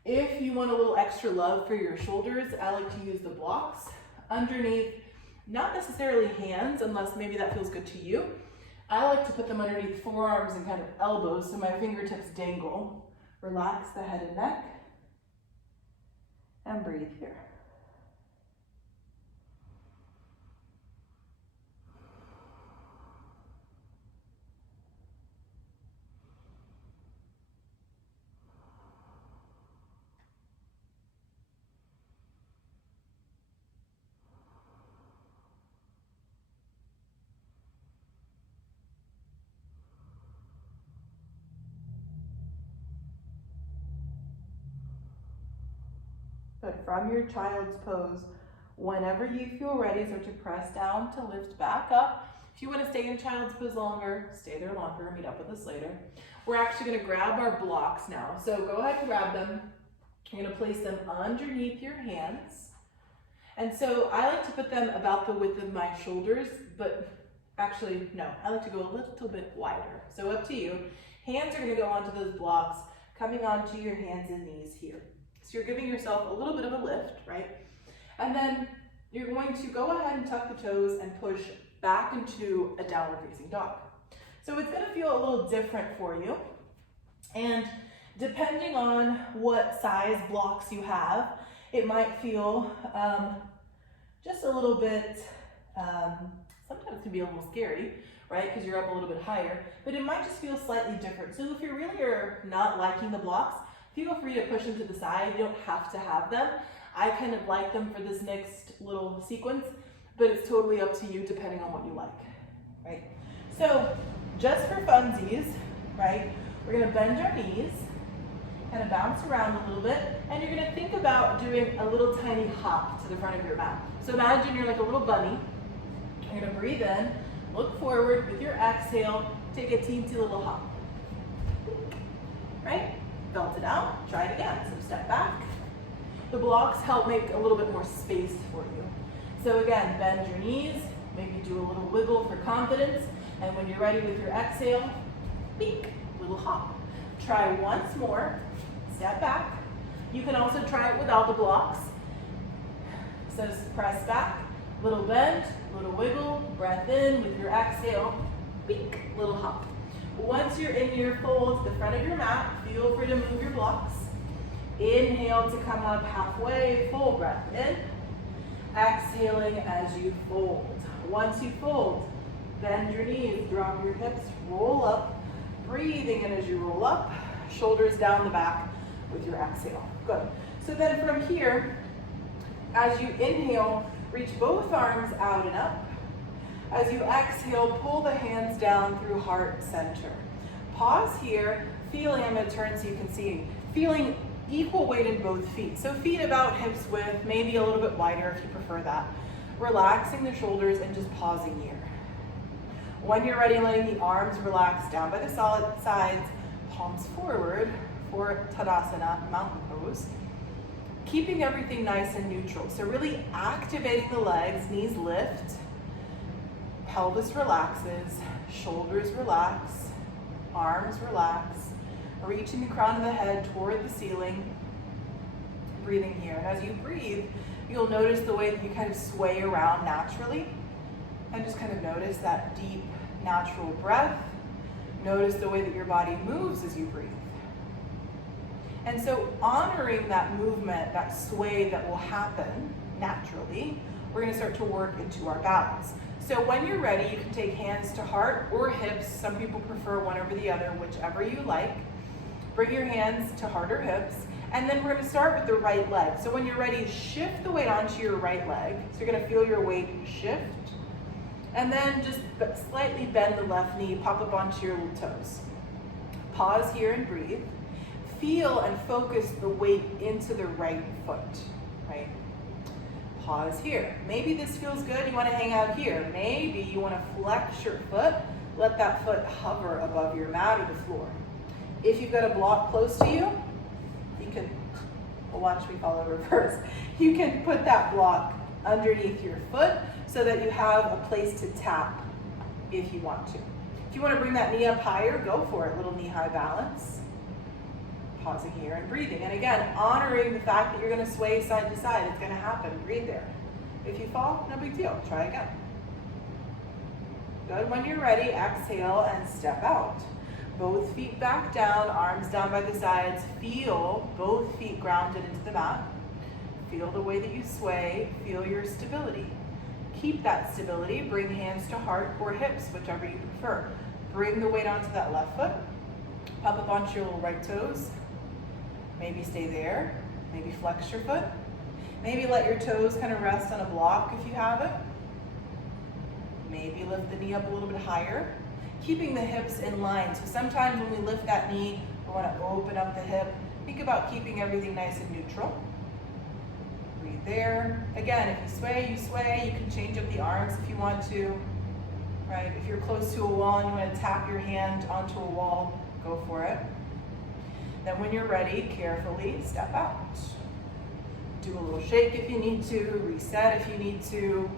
If you want a little extra love for your shoulders, I like to use the blocks underneath, not necessarily hands, unless maybe that feels good to you. I like to put them underneath forearms and kind of elbows so my fingertips dangle. Relax the head and neck. And breathe here. But from your child's pose, whenever you feel ready, start to press down to lift back up. If you want to stay in child's pose longer, stay there longer, meet up with us later. We're actually going to grab our blocks now. So go ahead and grab them. You're gonna place them underneath your hands. And so I like to put them about the width of my shoulders, but actually, no, I like to go a little bit wider. So up to you. Hands are gonna go onto those blocks, coming onto your hands and knees here. So you're giving yourself a little bit of a lift, right? And then you're going to go ahead and tuck the toes and push back into a downward facing dog. So it's gonna feel a little different for you. And depending on what size blocks you have, it might feel just a little bit, sometimes it can be a little scary, right? Because you're up a little bit higher, but it might just feel slightly different. So if you really are not liking the blocks, feel free to push them to the side. You don't have to have them. I kind of like them for this next little sequence, but it's totally up to you depending on what you like, right? So just for funsies, right? We're gonna bend our knees, kind of bounce around a little bit, and you're gonna think about doing a little tiny hop to the front of your mat. So imagine you're like a little bunny. You're gonna breathe in, look forward with your exhale, take a teensy little hop. Right? Belt it out, try it again. So step back. The blocks help make a little bit more space for you. So again, bend your knees, maybe do a little wiggle for confidence, and when you're ready with your exhale, beak, little hop. Try once more, step back. You can also try it without the blocks. So press back, little bend, little wiggle, breath in with your exhale, beak, little hop. Once you're in your folds, the front of your mat, feel free to move your blocks. Inhale to come up halfway, full breath in. Exhaling as you fold. Once you fold, bend your knees, drop your hips, roll up. Breathing in as you roll up, shoulders down the back with your exhale. Good. So then from here, as you inhale, reach both arms out and up. As you exhale, pull the hands down through heart center. Pause here, feeling, I'm gonna turn so you can see, feeling equal weight in both feet. So feet about hips width, maybe a little bit wider if you prefer that. Relaxing the shoulders and just pausing here. When you're ready, letting the arms relax down by the solid sides, palms forward for Tadasana, mountain pose. Keeping everything nice and neutral. So really activating the legs, knees lift, pelvis relaxes, shoulders relax, arms relax, reaching the crown of the head toward the ceiling, breathing here. And as you breathe, you'll notice the way that you kind of sway around naturally, and just kind of notice that deep, natural breath. Notice the way that your body moves as you breathe. And so honoring that movement, that sway that will happen naturally, we're gonna start to work into our balance. So when you're ready, you can take hands to heart or hips. Some people prefer one over the other, whichever you like. Bring your hands to heart or hips. And then we're gonna start with the right leg. So when you're ready, shift the weight onto your right leg. So you're gonna feel your weight shift. And then just slightly bend the left knee, pop up onto your little toes. Pause here and breathe. Feel and focus the weight into the right foot, right? Pause here. Maybe this feels good, you wanna hang out here. Maybe you wanna flex your foot, let that foot hover above your mat or the floor. If you've got a block close to you, you can, well, watch me fall over first. You can put that block underneath your foot so that you have a place to tap if you want to. If you want to bring that knee up higher, go for it. Little knee-high balance. Pausing here and breathing. And again, honoring the fact that you're going to sway side to side. It's going to happen. Breathe there. If you fall, no big deal. Try again. Good. When you're ready, exhale and step out. Both feet back down, arms down by the sides. Feel both feet grounded into the mat. Feel the way that you sway. Feel your stability. Keep that stability. Bring hands to heart or hips, whichever you prefer. Bring the weight onto that left foot. Pop up onto your little right toes. Maybe stay there. Maybe flex your foot. Maybe let your toes kind of rest on a block if you have it. Maybe lift the knee up a little bit higher. Keeping the hips in line. So sometimes when we lift that knee, we want to open up the hip. Think about keeping everything nice and neutral. Breathe there. Again, if you sway, you sway. You can change up the arms if you want to. Right? If you're close to a wall and you want to tap your hand onto a wall, go for it. Then when you're ready, carefully step out. Do a little shake if you need to, reset if you need to.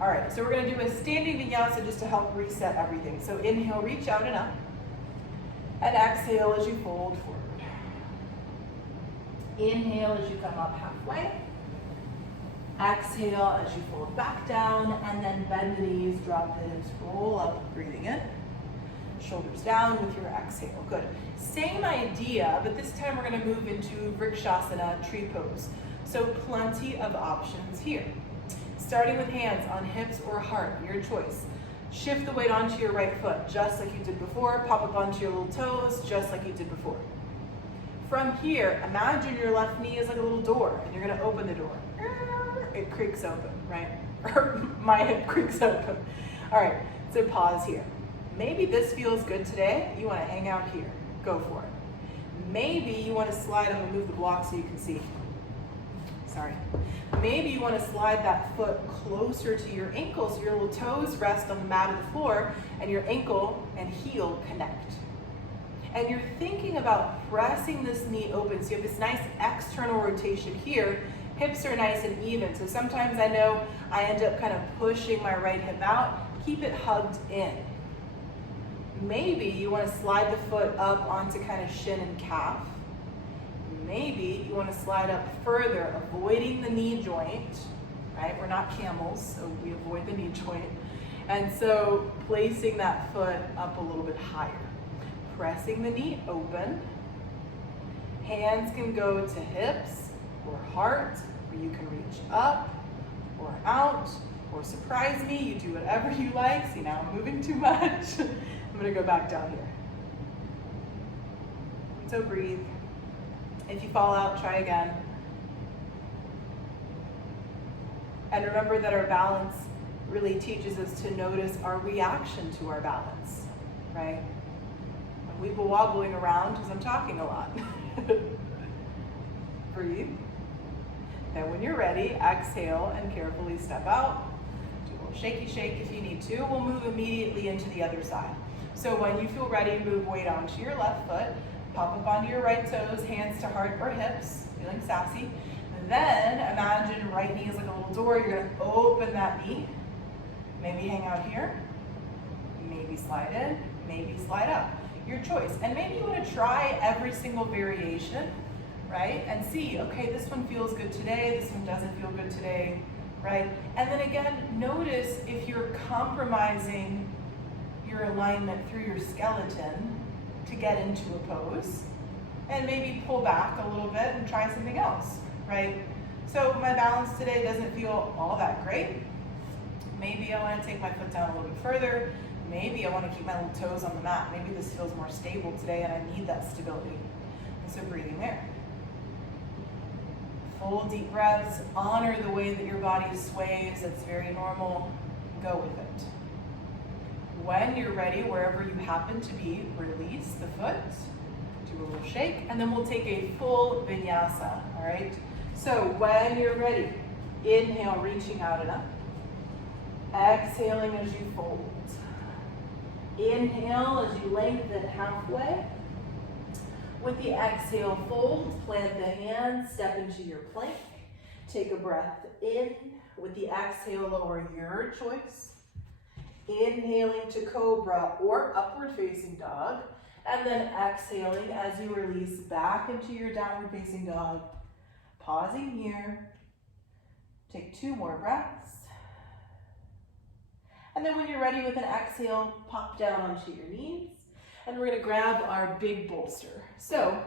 All right, so we're gonna do a standing vinyasa just to help reset everything. So inhale, reach out and up. And exhale as you fold forward. Inhale as you come up halfway. Exhale as you fold back down, and then bend the knees, drop the hips, roll up, breathing in. Shoulders down with your exhale, good. Same idea, but this time we're gonna move into Vrikshasana, tree pose. So plenty of options here. Starting with hands on hips or heart, your choice. Shift the weight onto your right foot, just like you did before. Pop up onto your little toes, just like you did before. From here, imagine your left knee is like a little door, and you're gonna open the door. It creaks open, right? Or my hip creaks open. All right, so pause here. Maybe this feels good today. You wanna hang out here, go for it. Maybe you wanna slide, I'm gonna move the block so you can see. Sorry. Maybe you wanna slide that foot closer to your ankle so your little toes rest on the mat of the floor and your ankle and heel connect. And you're thinking about pressing this knee open. So you have this nice external rotation here. Hips are nice and even. So sometimes I know I end up kind of pushing my right hip out. Keep it hugged in. Maybe you want to slide the foot up onto kind of shin and calf. Maybe you want to slide up further, avoiding the knee joint, right? We're not camels, so we avoid the knee joint. And so placing that foot up a little bit higher. Pressing the knee open. Hands can go to hips or heart, or you can reach up or out, or surprise me, you do whatever you like. See, now I'm moving too much. I'm gonna go back down here. So breathe. If you fall out, try again. And remember that our balance really teaches us to notice our reaction to our balance, right? I'm weeble wobbling around because I'm talking a lot. Breathe. Then when you're ready, exhale and carefully step out. Do a little shaky shake if you need to. We'll move immediately into the other side. So when you feel ready, move weight onto your left foot. Pop up onto your right toes, hands to heart or hips, feeling sassy. And then imagine right knee is like a little door. You're gonna open that knee. Maybe hang out here. Maybe slide in, maybe slide up. Your choice. And maybe you wanna try every single variation, right? And see, okay, this one feels good today, this one doesn't feel good today, right? And then again, notice if you're compromising your alignment through your skeleton to get into a pose, and maybe pull back a little bit and try something else, right? So my balance today doesn't feel all that great. Maybe I want to take my foot down a little bit further. Maybe I want to keep my little toes on the mat. Maybe this feels more stable today and I need that stability. And so breathing there. Full deep breaths. Honor the way that your body sways. It's very normal. Go with it. When you're ready, wherever you happen to be, release the foot, do a little shake, and then we'll take a full vinyasa, all right? So when you're ready, inhale, reaching out and up. Exhaling as you fold. Inhale as you lengthen halfway. With the exhale, fold, plant the hands, step into your plank. Take a breath in. With the exhale, lower your choice. Inhaling to cobra or upward facing dog, and then exhaling as you release back into your downward facing dog. Pausing here. Take 2 more breaths. And then when you're ready with an exhale, pop down onto your knees, and we're gonna grab our big bolster. So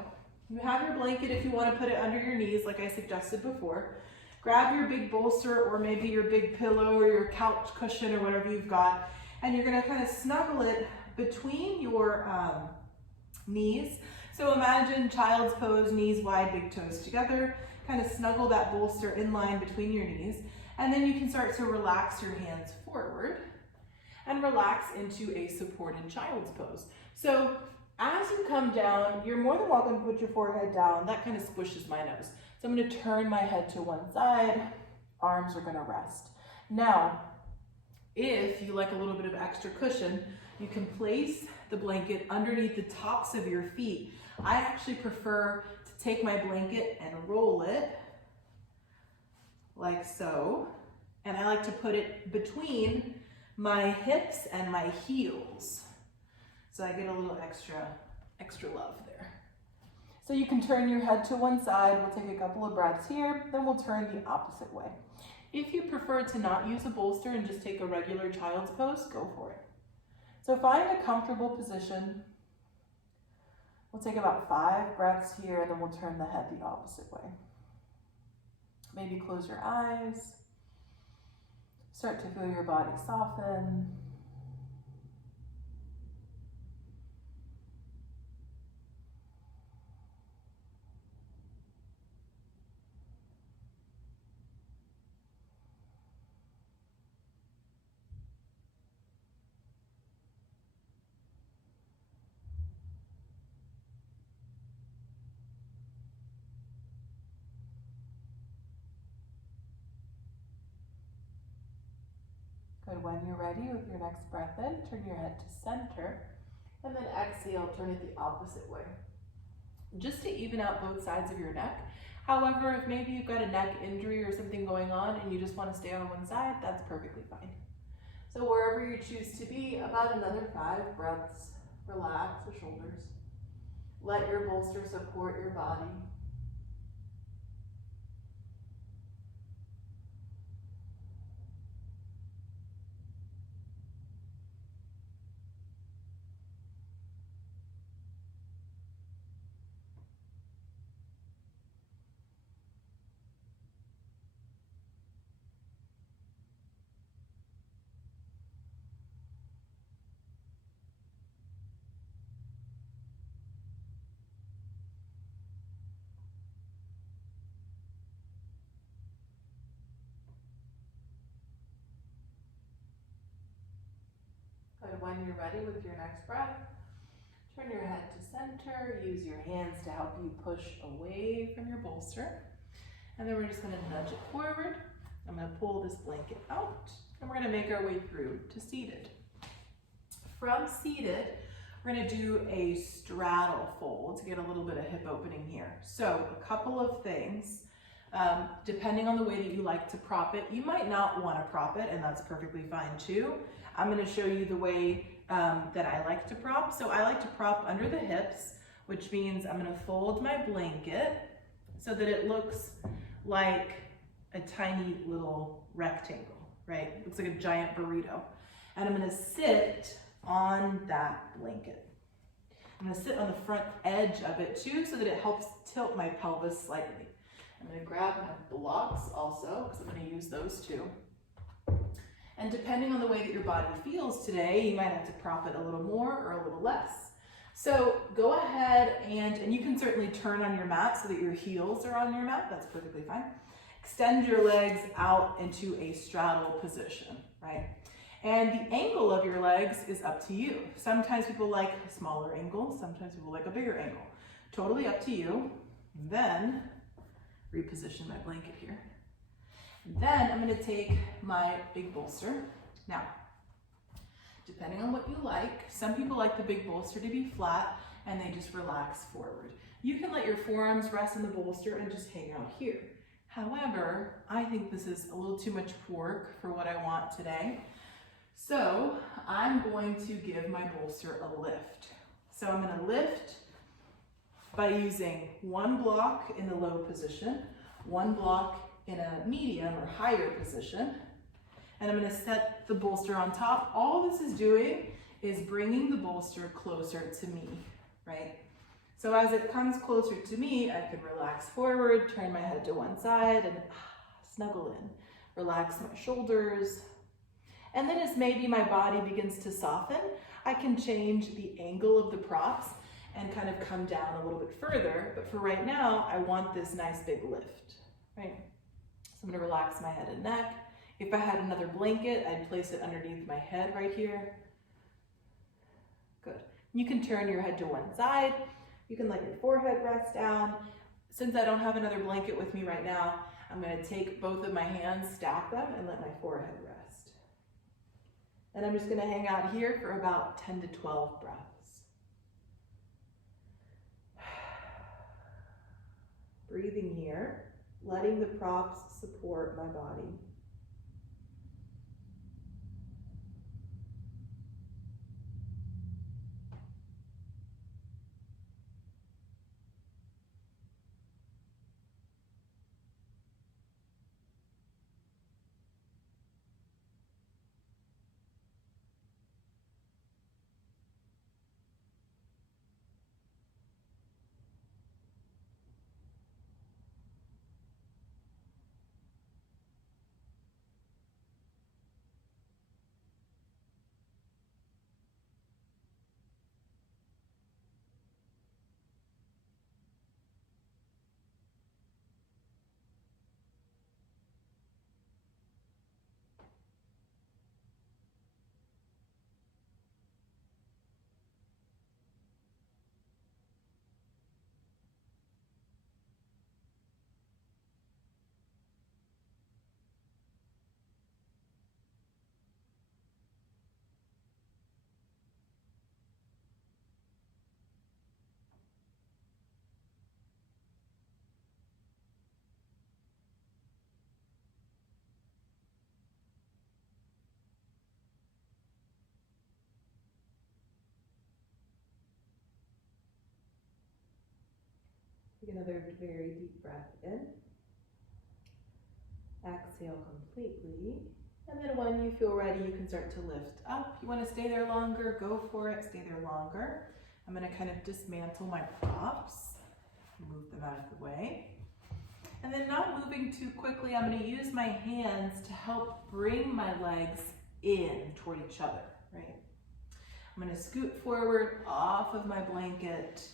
you have your blanket if you wanna put it under your knees, like I suggested before. Grab your big bolster or maybe your big pillow or your couch cushion or whatever you've got, and you're gonna kind of snuggle it between your knees. So imagine child's pose, knees wide, big toes together. Kind of snuggle that bolster in line between your knees, and then you can start to relax your hands forward and relax into a supported child's pose. So as you come down, you're more than welcome to put your forehead down. That kind of squishes my nose. So I'm gonna turn my head to one side, arms are gonna rest. Now, If you like a little bit of extra cushion, you can place the blanket underneath the tops of your feet. I actually prefer to take my blanket and roll it like so, and I like to put it between my hips and my heels. So I get a little extra love there. So you can turn your head to one side. We'll take a couple of breaths here, then we'll turn the opposite way. If you prefer to not use a bolster and just take a regular child's pose, go for it. So find a comfortable position. We'll take about 5 breaths here, and then we'll turn the head the opposite way. Maybe close your eyes. Start to feel your body soften. Good. When you're ready with your next breath in, turn your head to center, and then exhale, turn it the opposite way. Just to even out both sides of your neck. However, if maybe you've got a neck injury or something going on and you just want to stay on one side, that's perfectly fine. So wherever you choose to be, about another 5 breaths. Relax the shoulders. Let your bolster support your body. Good. When you're ready with your next breath, turn your head to center. Use your hands to help you push away from your bolster. And then we're just going to nudge it forward. I'm going to pull this blanket out, and we're going to make our way through to seated. From seated, we're going to do a straddle fold to get a little bit of hip opening here. So a couple of things. Depending on the way that you like to prop it, you might not want to prop it, and that's perfectly fine too. I'm going to show you the way that I like to prop. So I like to prop under the hips, which means I'm going to fold my blanket so that it looks like a tiny little rectangle, right? It looks like a giant burrito. And I'm going to sit on that blanket. I'm going to sit on the front edge of it too, so that it helps tilt my pelvis slightly. I'm going to grab my blocks also, because I'm going to use those too. And depending on the way that your body feels today, you might have to prop it a little more or a little less. So go ahead and you can certainly turn on your mat so that your heels are on your mat. That's perfectly fine. Extend your legs out into a straddle position, right? And the angle of your legs is up to you. Sometimes people like a smaller angle, sometimes people like a bigger angle. Totally up to you. And then reposition my blanket here. Then I'm going to take my big bolster. Now, depending on what you like, some people like the big bolster to be flat and they just relax forward. You can let your forearms rest in the bolster and just hang out here. However, I think this is a little too much work for what I want today. So I'm going to give my bolster a lift. So I'm going to lift by using one block in the low position, one block in a medium or higher position, and I'm going to set the bolster on top. All this is doing is bringing the bolster closer to me, right? So as it comes closer to me, I can relax forward, turn my head to one side, and snuggle in. Relax my shoulders. And then as maybe my body begins to soften, I can change the angle of the props and kind of come down a little bit further. But for right now, I want this nice big lift, right? So I'm going to relax my head and neck. If I had another blanket, I'd place it underneath my head right here. Good. You can turn your head to one side. You can let your forehead rest down. Since I don't have another blanket with me right now, I'm going to take both of my hands, stack them, and let my forehead rest. And I'm just gonna hang out here for about 10 to 12 breaths. Breathing here, letting the props support my body. Take another very deep breath in. Exhale completely. And then when you feel ready, you can start to lift up. You want to stay there longer, go for it, stay there longer. I'm going to kind of dismantle my props, move them out of the way. And then not moving too quickly, I'm going to use my hands to help bring my legs in toward each other, right? I'm going to scoot forward off of my blanket.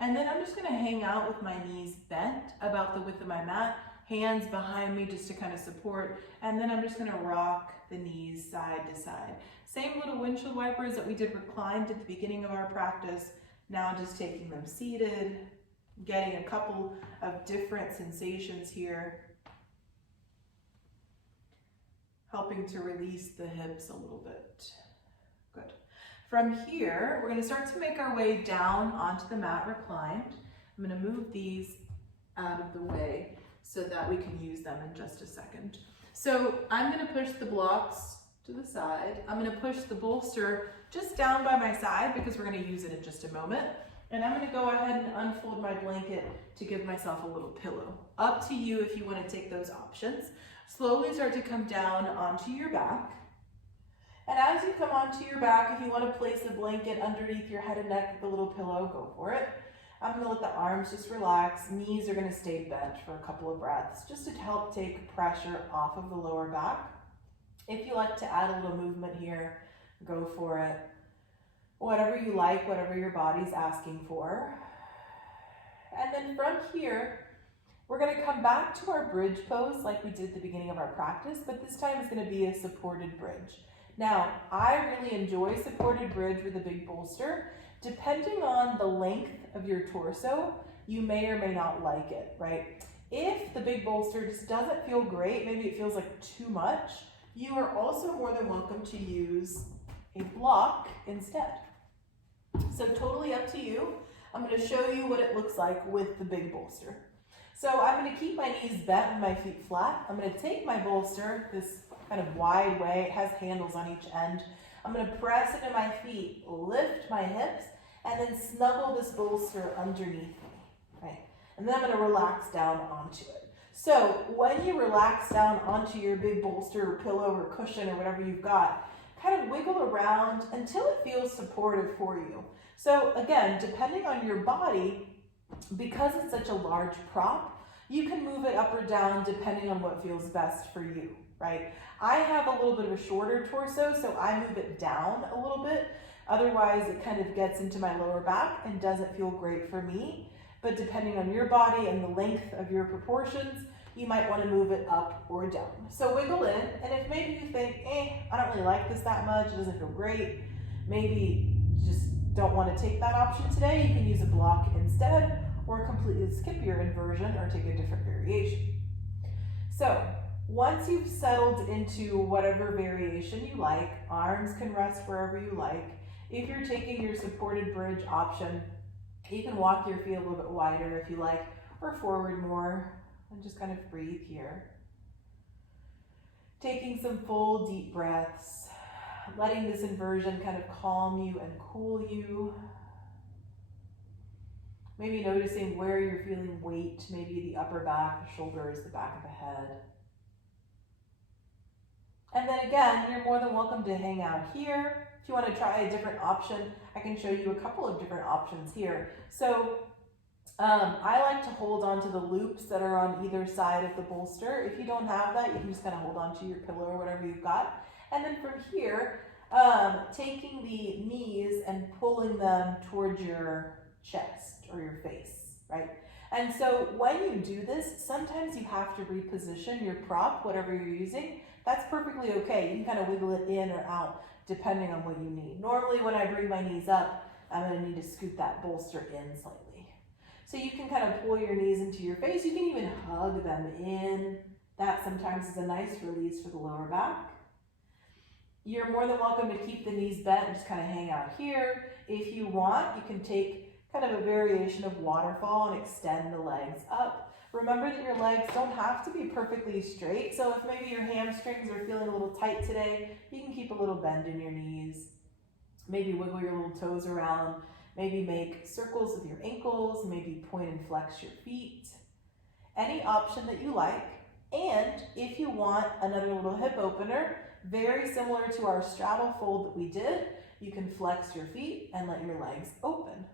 And then I'm just going to hang out with my knees bent about the width of my mat, hands behind me just to kind of support. And then I'm just going to rock the knees side to side. Same little windshield wipers that we did reclined at the beginning of our practice. Now just taking them seated, getting a couple of different sensations here, helping to release the hips a little bit. Good. From here, we're going to start to make our way down onto the mat reclined. I'm going to move these out of the way so that we can use them in just a second. So I'm going to push the blocks to the side. I'm going to push the bolster just down by my side because we're going to use it in just a moment. And I'm going to go ahead and unfold my blanket to give myself a little pillow. Up to you if you want to take those options. Slowly start to come down onto your back. And as you come onto your back, if you want to place a blanket underneath your head and neck with a little pillow, go for it. I'm going to let the arms just relax. Knees are going to stay bent for a couple of breaths just to help take pressure off of the lower back. If you like to add a little movement here, go for it. Whatever you like, whatever your body's asking for. And then from here, we're going to come back to our bridge pose like we did at the beginning of our practice, but this time it's going to be a supported bridge. Now, I really enjoy supported bridge with a big bolster. Depending on the length of your torso, you may or may not like it, right? If the big bolster just doesn't feel great, maybe it feels like too much, you are also more than welcome to use a block instead. So totally up to you. I'm going to show you what it looks like with the big bolster. So I'm going to keep my knees bent and my feet flat. I'm going to take my bolster this kind of wide way. It has handles on each end. I'm going to press into my feet, lift my hips, and then snuggle this bolster underneath me, right? And then I'm going to relax down onto it. So when you relax down onto your big bolster or pillow or cushion or whatever you've got, kind of wiggle around until it feels supportive for you. So again, depending on your body, because it's such a large prop, you can move it up or down depending on what feels best for you, right? I have a little bit of a shorter torso, so I move it down a little bit. Otherwise, it kind of gets into my lower back and doesn't feel great for me. But depending on your body and the length of your proportions, you might want to move it up or down. So wiggle in, and if maybe you think, I don't really like this that much, it doesn't feel great, maybe you just don't want to take that option today, you can use a block instead, or completely skip your inversion or take a different variation. So Once you've settled into whatever variation you like, arms can rest wherever you like. If you're taking your supported bridge option, you can walk your feet a little bit wider if you like, or forward more, and just kind of breathe here. Taking some full deep breaths, letting this inversion kind of calm you and cool you. Maybe noticing where you're feeling weight, maybe the upper back, the shoulders, the back of the head. And then again, you're more than welcome to hang out here. If you want to try a different option, I can show you a couple of different options here. So I like to hold on to the loops that are on either side of the bolster. If you don't have that, you can just kind of hold on to your pillow or whatever you've got. And then from here, taking the knees and pulling them towards your chest or your face, right? And so when you do this, sometimes you have to reposition your prop, whatever you're using. That's perfectly okay. You can kind of wiggle it in or out depending on what you need. Normally when I bring my knees up, I'm going to need to scoot that bolster in slightly. So you can kind of pull your knees into your face. You can even hug them in. That sometimes is a nice release for the lower back. You're more than welcome to keep the knees bent and just kind of hang out here. If you want, you can take kind of a variation of waterfall and extend the legs up. Remember that your legs don't have to be perfectly straight. So if maybe your hamstrings are feeling a little tight today, you can keep a little bend in your knees. Maybe wiggle your little toes around. Maybe make circles with your ankles, maybe point and flex your feet. Any option that you like. And if you want another little hip opener, very similar to our straddle fold that we did, you can flex your feet and let your legs open,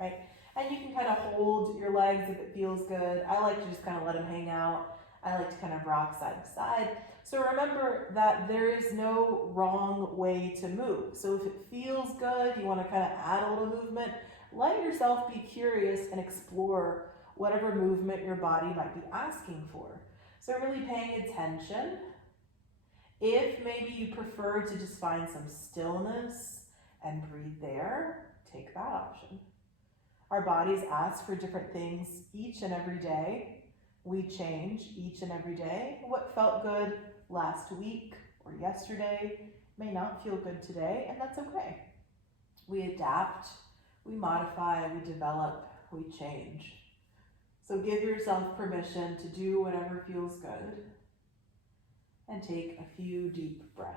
right? And you can kind of hold your legs if it feels good. I like to just kind of let them hang out. I like to kind of rock side to side. So remember that there is no wrong way to move. So if it feels good, you want to kind of add a little movement, let yourself be curious and explore whatever movement your body might be asking for. So really paying attention. If maybe you prefer to just find some stillness and breathe there, take that option. Our bodies ask for different things each and every day. We change each and every day. What felt good last week or yesterday may not feel good today, and that's okay. We adapt, we modify, we develop, we change. So give yourself permission to do whatever feels good and take a few deep breaths.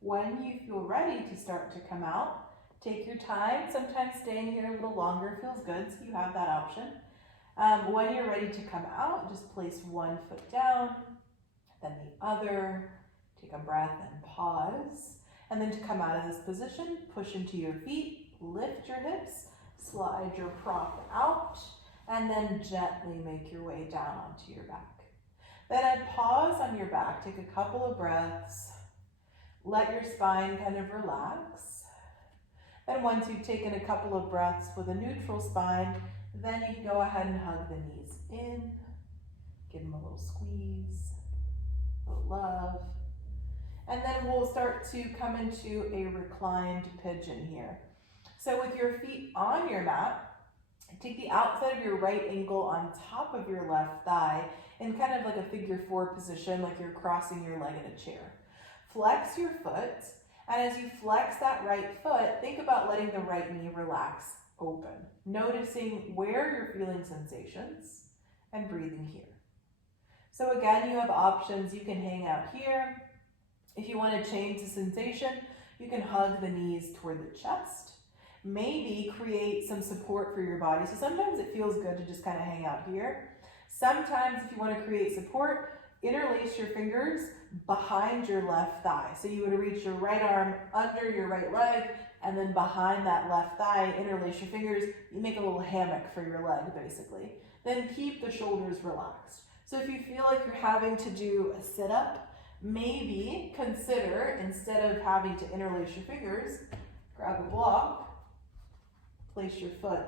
When you feel ready to start to come out, take your time. Sometimes staying here a little longer feels good, so you have that option. When you're ready to come out, just place one foot down, then the other. Take a breath and pause. And then to come out of this position, push into your feet, lift your hips, slide your prop out, and then gently make your way down onto your back. Then I'd pause on your back, take a couple of breaths. Let your spine kind of relax. And once you've taken a couple of breaths with a neutral spine, then you can go ahead and hug the knees in. Give them a little squeeze, a little love. And then we'll start to come into a reclined pigeon here. So with your feet on your mat, take the outside of your right ankle on top of your left thigh in kind of like a figure four position, like you're crossing your leg in a chair. Flex your foot, and as you flex that right foot, think about letting the right knee relax open, noticing where you're feeling sensations, and breathing here. So again, you have options. You can hang out here. If you want to change the sensation, you can hug the knees toward the chest. Maybe create some support for your body. So sometimes it feels good to just kind of hang out here. Sometimes if you want to create support, interlace your fingers behind your left thigh. So you would reach your right arm under your right leg, and then behind that left thigh, interlace your fingers. You make a little hammock for your leg, basically. Then keep the shoulders relaxed. So if you feel like you're having to do a sit-up, maybe consider, instead of having to interlace your fingers, grab a block, place your foot,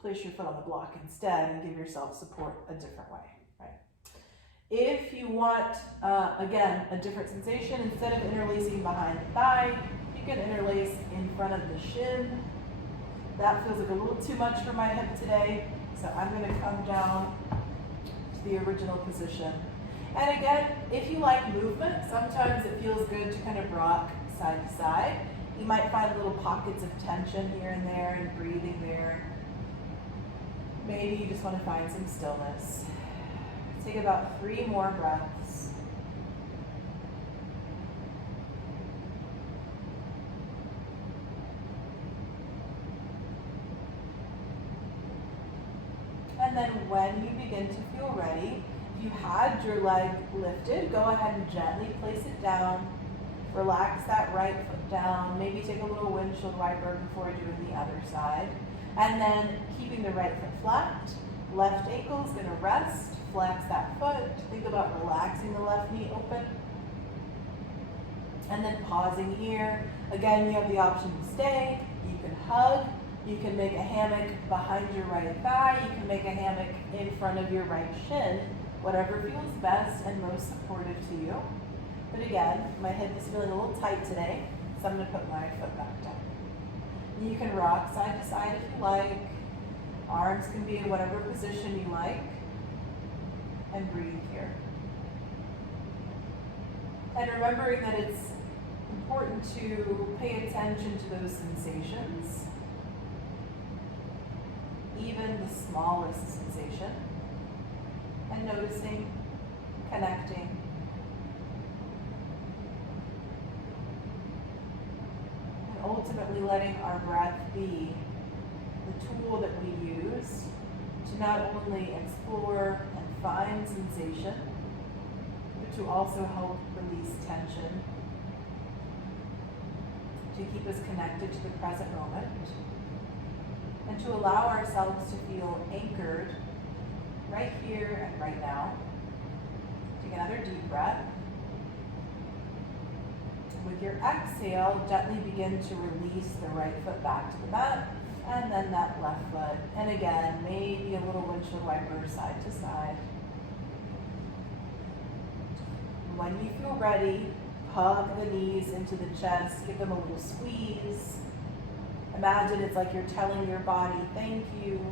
place your foot on the block instead and give yourself support a different way, right? If you want, again, a different sensation, instead of interlacing behind the thigh, you can interlace in front of the shin. That feels like a little too much for my hip today, so I'm going to come down to the original position. And again, if you like movement, sometimes it feels good to kind of rock side to side. You might find little pockets of tension here and there and breathing there. Maybe you just want to find some stillness. Take about 3 more breaths. And then when you begin to feel ready, if you had your leg lifted, go ahead and gently place it down. Relax that right foot down. Maybe take a little windshield wiper before doing the other side. And then keeping the right foot flat, left ankle is going to rest. Flex that foot. Think about relaxing the left knee open. And then pausing here. Again, you have the option to stay. You can hug. You can make a hammock behind your right thigh. You can make a hammock in front of your right shin. Whatever feels best and most supportive to you. But again, my hip is feeling a little tight today, so I'm going to put my foot back down. You can rock side to side if you like. Arms can be in whatever position you like. And breathe here. And remembering that it's important to pay attention to those sensations, even the smallest sensation, and noticing, connecting, and ultimately letting our breath be the tool that we use to not only explore and find sensation, but to also help release tension, to keep us connected to the present moment, and to allow ourselves to feel anchored right here and right now. Take another deep breath. With your exhale, gently begin to release the right foot back to the mat, and then that left foot. And again, maybe a little windshield wiper side to side. When you feel ready, hug the knees into the chest, give them a little squeeze. Imagine it's like you're telling your body, thank you,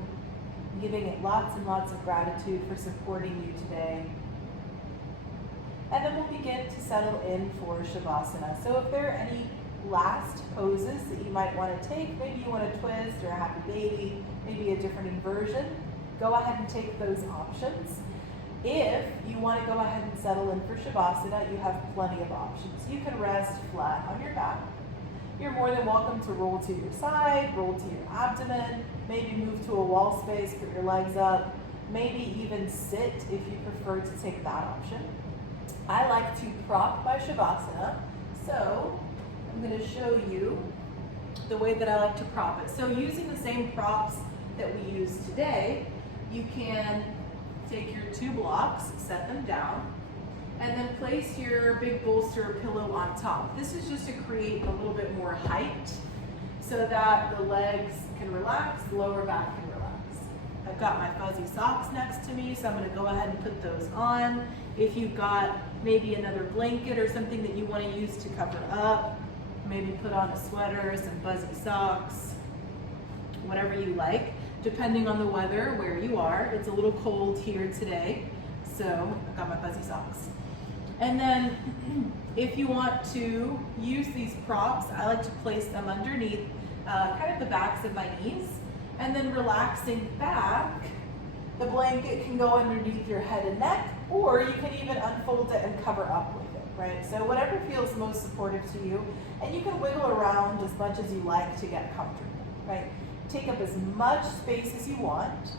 giving it lots and lots of gratitude for supporting you today. And then we'll begin to settle in for Shavasana. So if there are any last poses that you might want to take, maybe you want to twist or a happy baby, maybe a different inversion, go ahead and take those options. If you want to go ahead and settle in for Shavasana, you have plenty of options. You can rest flat on your back. You're more than welcome to roll to your side, roll to your abdomen, maybe move to a wall space, put your legs up, maybe even sit if you prefer to take that option. I like to prop my Shavasana, so I'm going to show you the way that I like to prop it. So using the same props that we use today, you can take your 2 blocks, set them down, and then place your big bolster or pillow on top. This is just to create a little bit more height so that the legs can relax, the lower back can relax. I've got my fuzzy socks next to me, so I'm going to go ahead and put those on. If you've got maybe another blanket or something that you want to use to cover up, maybe put on a sweater, some fuzzy socks, whatever you like, depending on the weather where you are. It's a little cold here today, so I've got my fuzzy socks. And then if you want to use these props, I like to place them underneath kind of the backs of my knees, and then relaxing back, the blanket can go underneath your head and neck, or you can even unfold it and cover up with it, right? So whatever feels most supportive to you, and you can wiggle around as much as you like to get comfortable, right? Take up as much space as you want,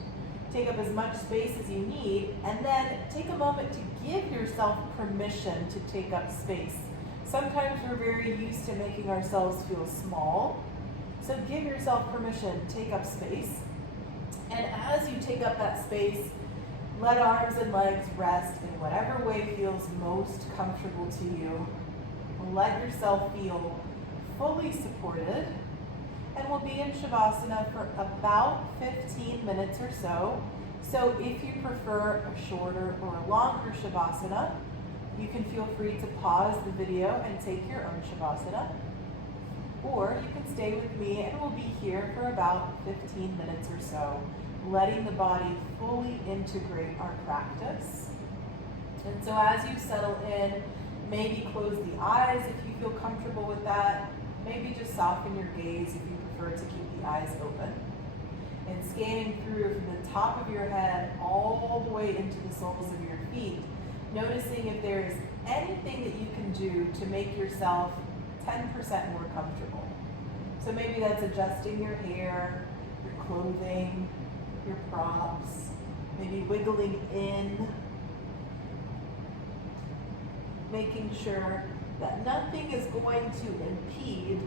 take up as much space as you need, and then take a moment to give yourself permission to take up space. Sometimes we're very used to making ourselves feel small, so give yourself permission to take up space. And as you take up that space, Let arms and legs rest in whatever way feels most comfortable to you. Let yourself feel fully supported, and we'll be in Shavasana for about 15 minutes or so. So if you prefer a shorter or a longer Shavasana, you can feel free to pause the video and take your own Shavasana. Or you can stay with me and we'll be here for about 15 minutes or so, letting the body fully integrate our practice. And so as you settle in, maybe close the eyes if you feel comfortable with that. Maybe just soften your gaze if you prefer to keep the eyes open. And scanning through from the top of your head all the way into the soles of your feet, noticing if there is anything that you can do to make yourself 10% more comfortable. So maybe that's adjusting your hair, your clothing, your props, maybe wiggling in, making sure that nothing is going to impede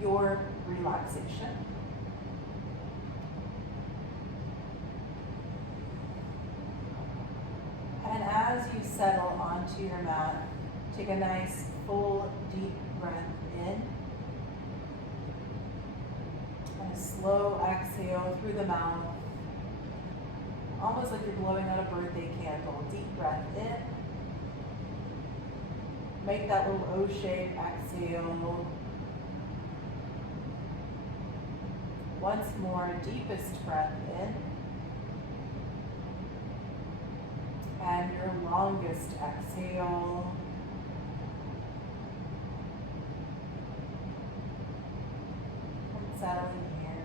your relaxation. And as you settle onto your mat, take a nice full deep breath in and a slow exhale through the mouth, almost like you're blowing out a birthday candle. Deep breath in. Make that little O-shape exhale. Once more, deepest breath in. And your longest exhale. And settling here.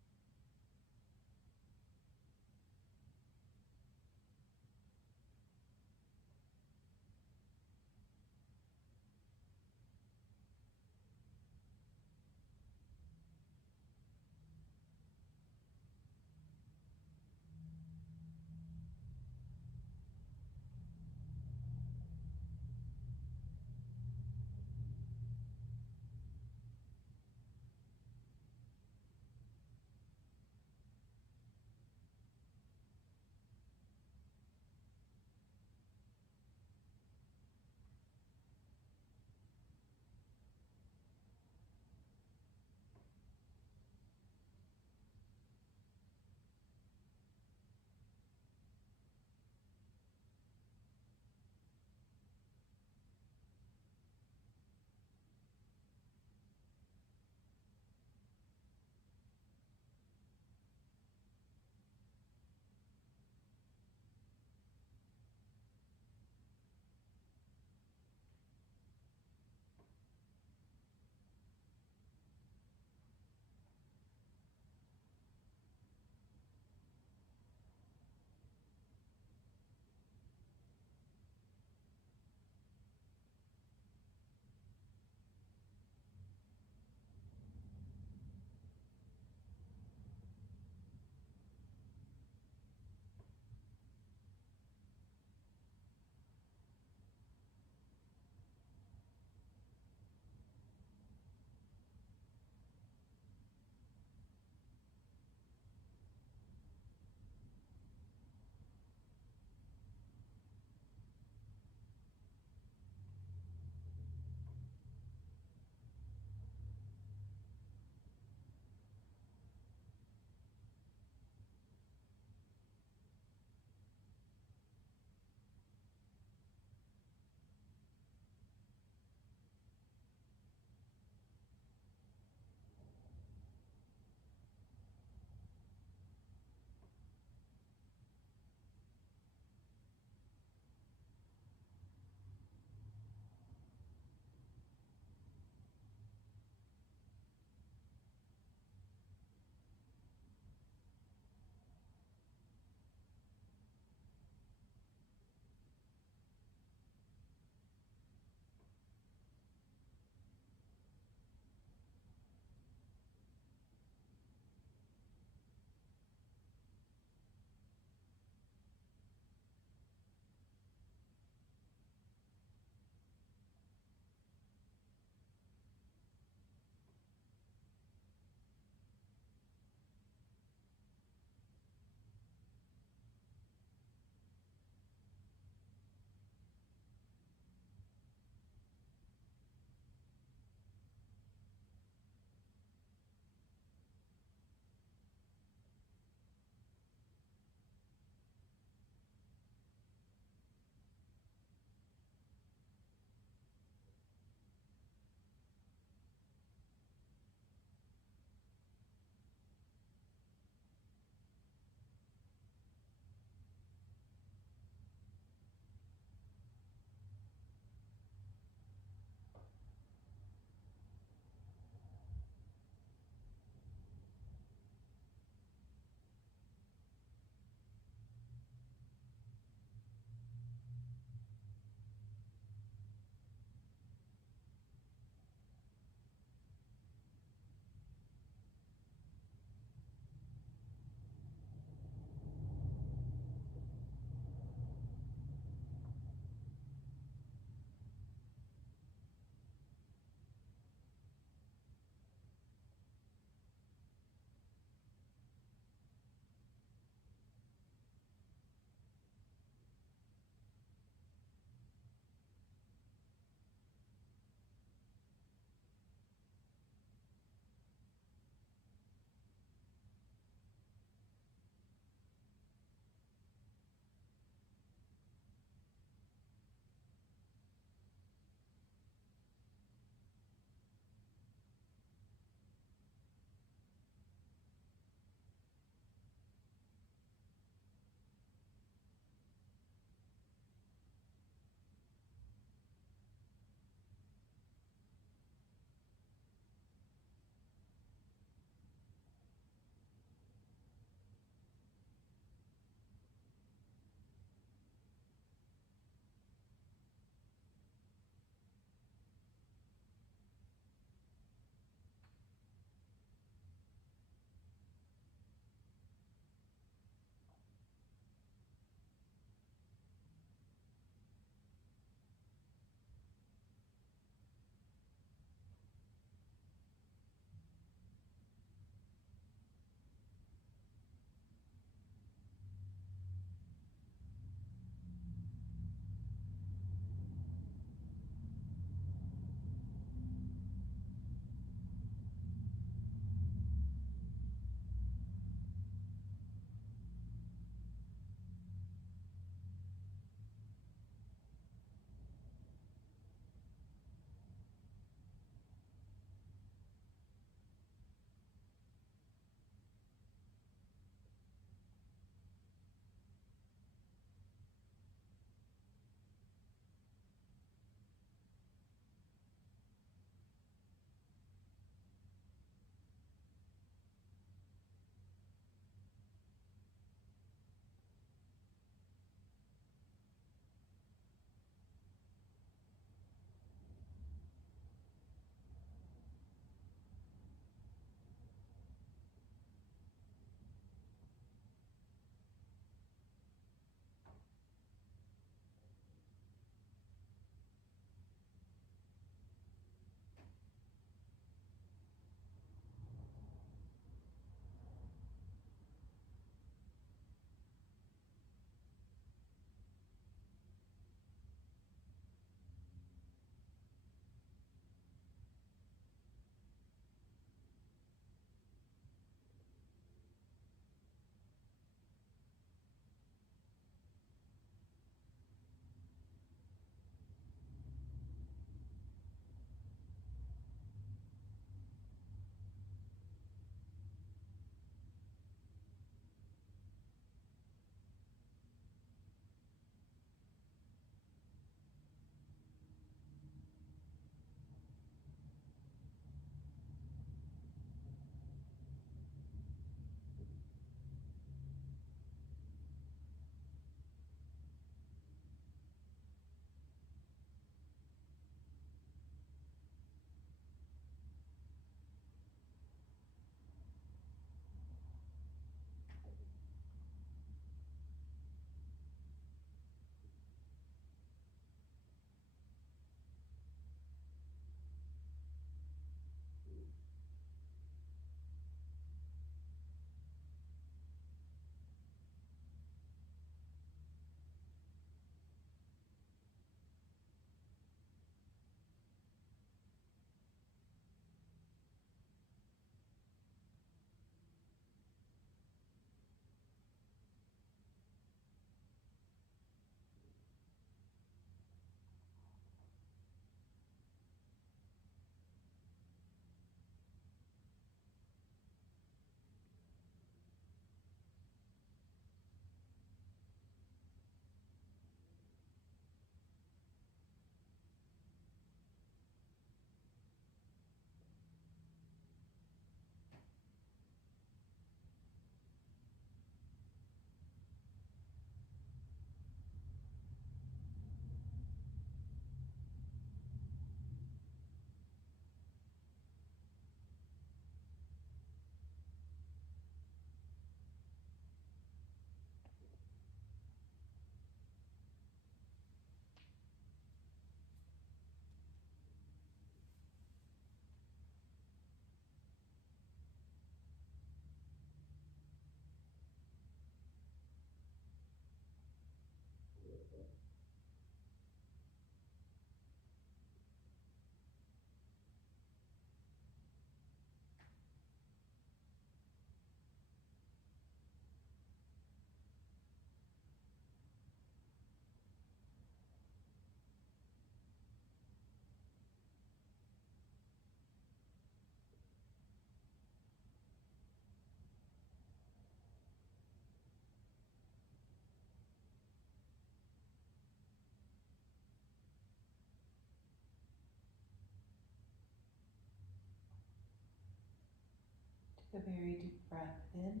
Take a very deep breath in.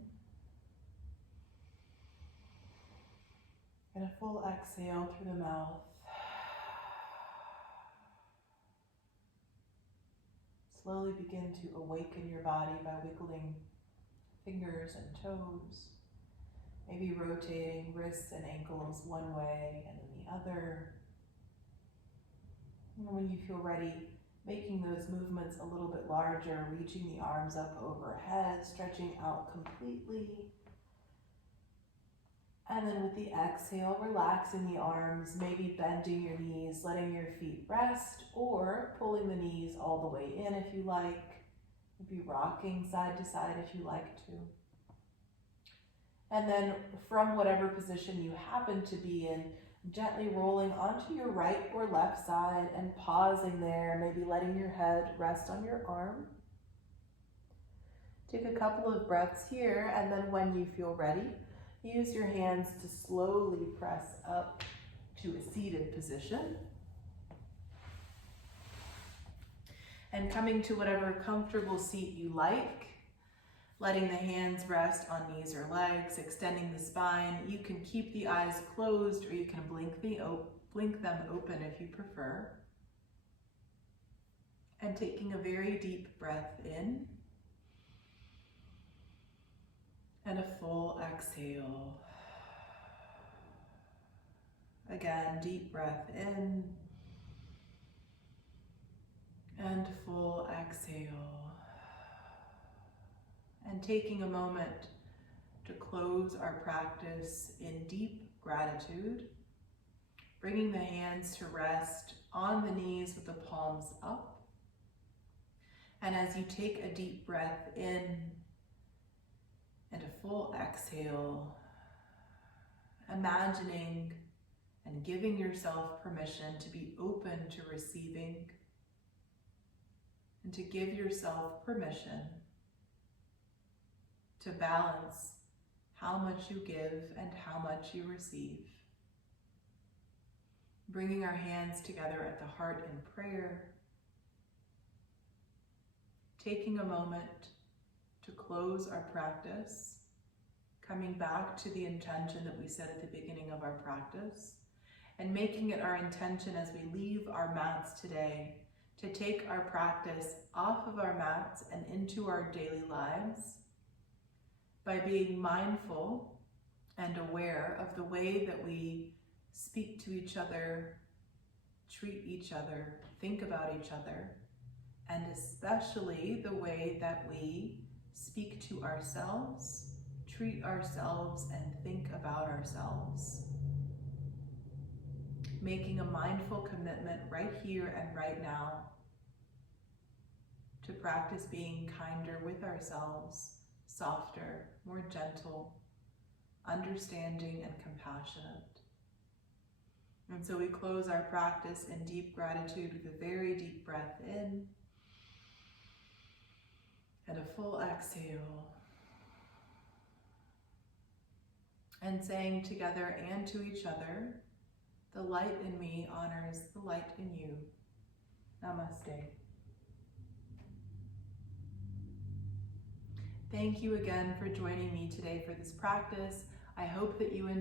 And a full exhale through the mouth. Slowly begin to awaken your body by wiggling fingers and toes. Maybe rotating wrists and ankles one way and then the other. And when you feel ready, making those movements a little bit larger, reaching the arms up overhead, stretching out completely. And then with the exhale, relaxing the arms, maybe bending your knees, letting your feet rest, or pulling the knees all the way in if you like. Maybe rocking side to side if you like to. And then from whatever position you happen to be in, gently rolling onto your right or left side and pausing there, maybe letting your head rest on your arm. Take a couple of breaths here, and then when you feel ready, use your hands to slowly press up to a seated position. And coming to whatever comfortable seat you like, letting the hands rest on knees or legs, extending the spine. You can keep the eyes closed or you can blink them open if you prefer. And taking a very deep breath in. And a full exhale. Again, deep breath in. And full exhale. And taking a moment to close our practice in deep gratitude, bringing the hands to rest on the knees with the palms up. And as you take a deep breath in and a full exhale, imagining and giving yourself permission to be open to receiving and to give yourself permission to balance how much you give and how much you receive. Bringing our hands together at the heart in prayer. Taking a moment to close our practice, coming back to the intention that we set at the beginning of our practice, and making it our intention as we leave our mats today to take our practice off of our mats and into our daily lives, by being mindful and aware of the way that we speak to each other, treat each other, think about each other, and especially the way that we speak to ourselves, treat ourselves, and think about ourselves. Making a mindful commitment right here and right now to practice being kinder with ourselves, softer, more gentle, understanding, and compassionate. And so we close our practice in deep gratitude with a very deep breath in and a full exhale. And saying together and to each other, the light in me honors the light in you. Namaste. Thank you again for joining me today for this practice. I hope that you enjoyed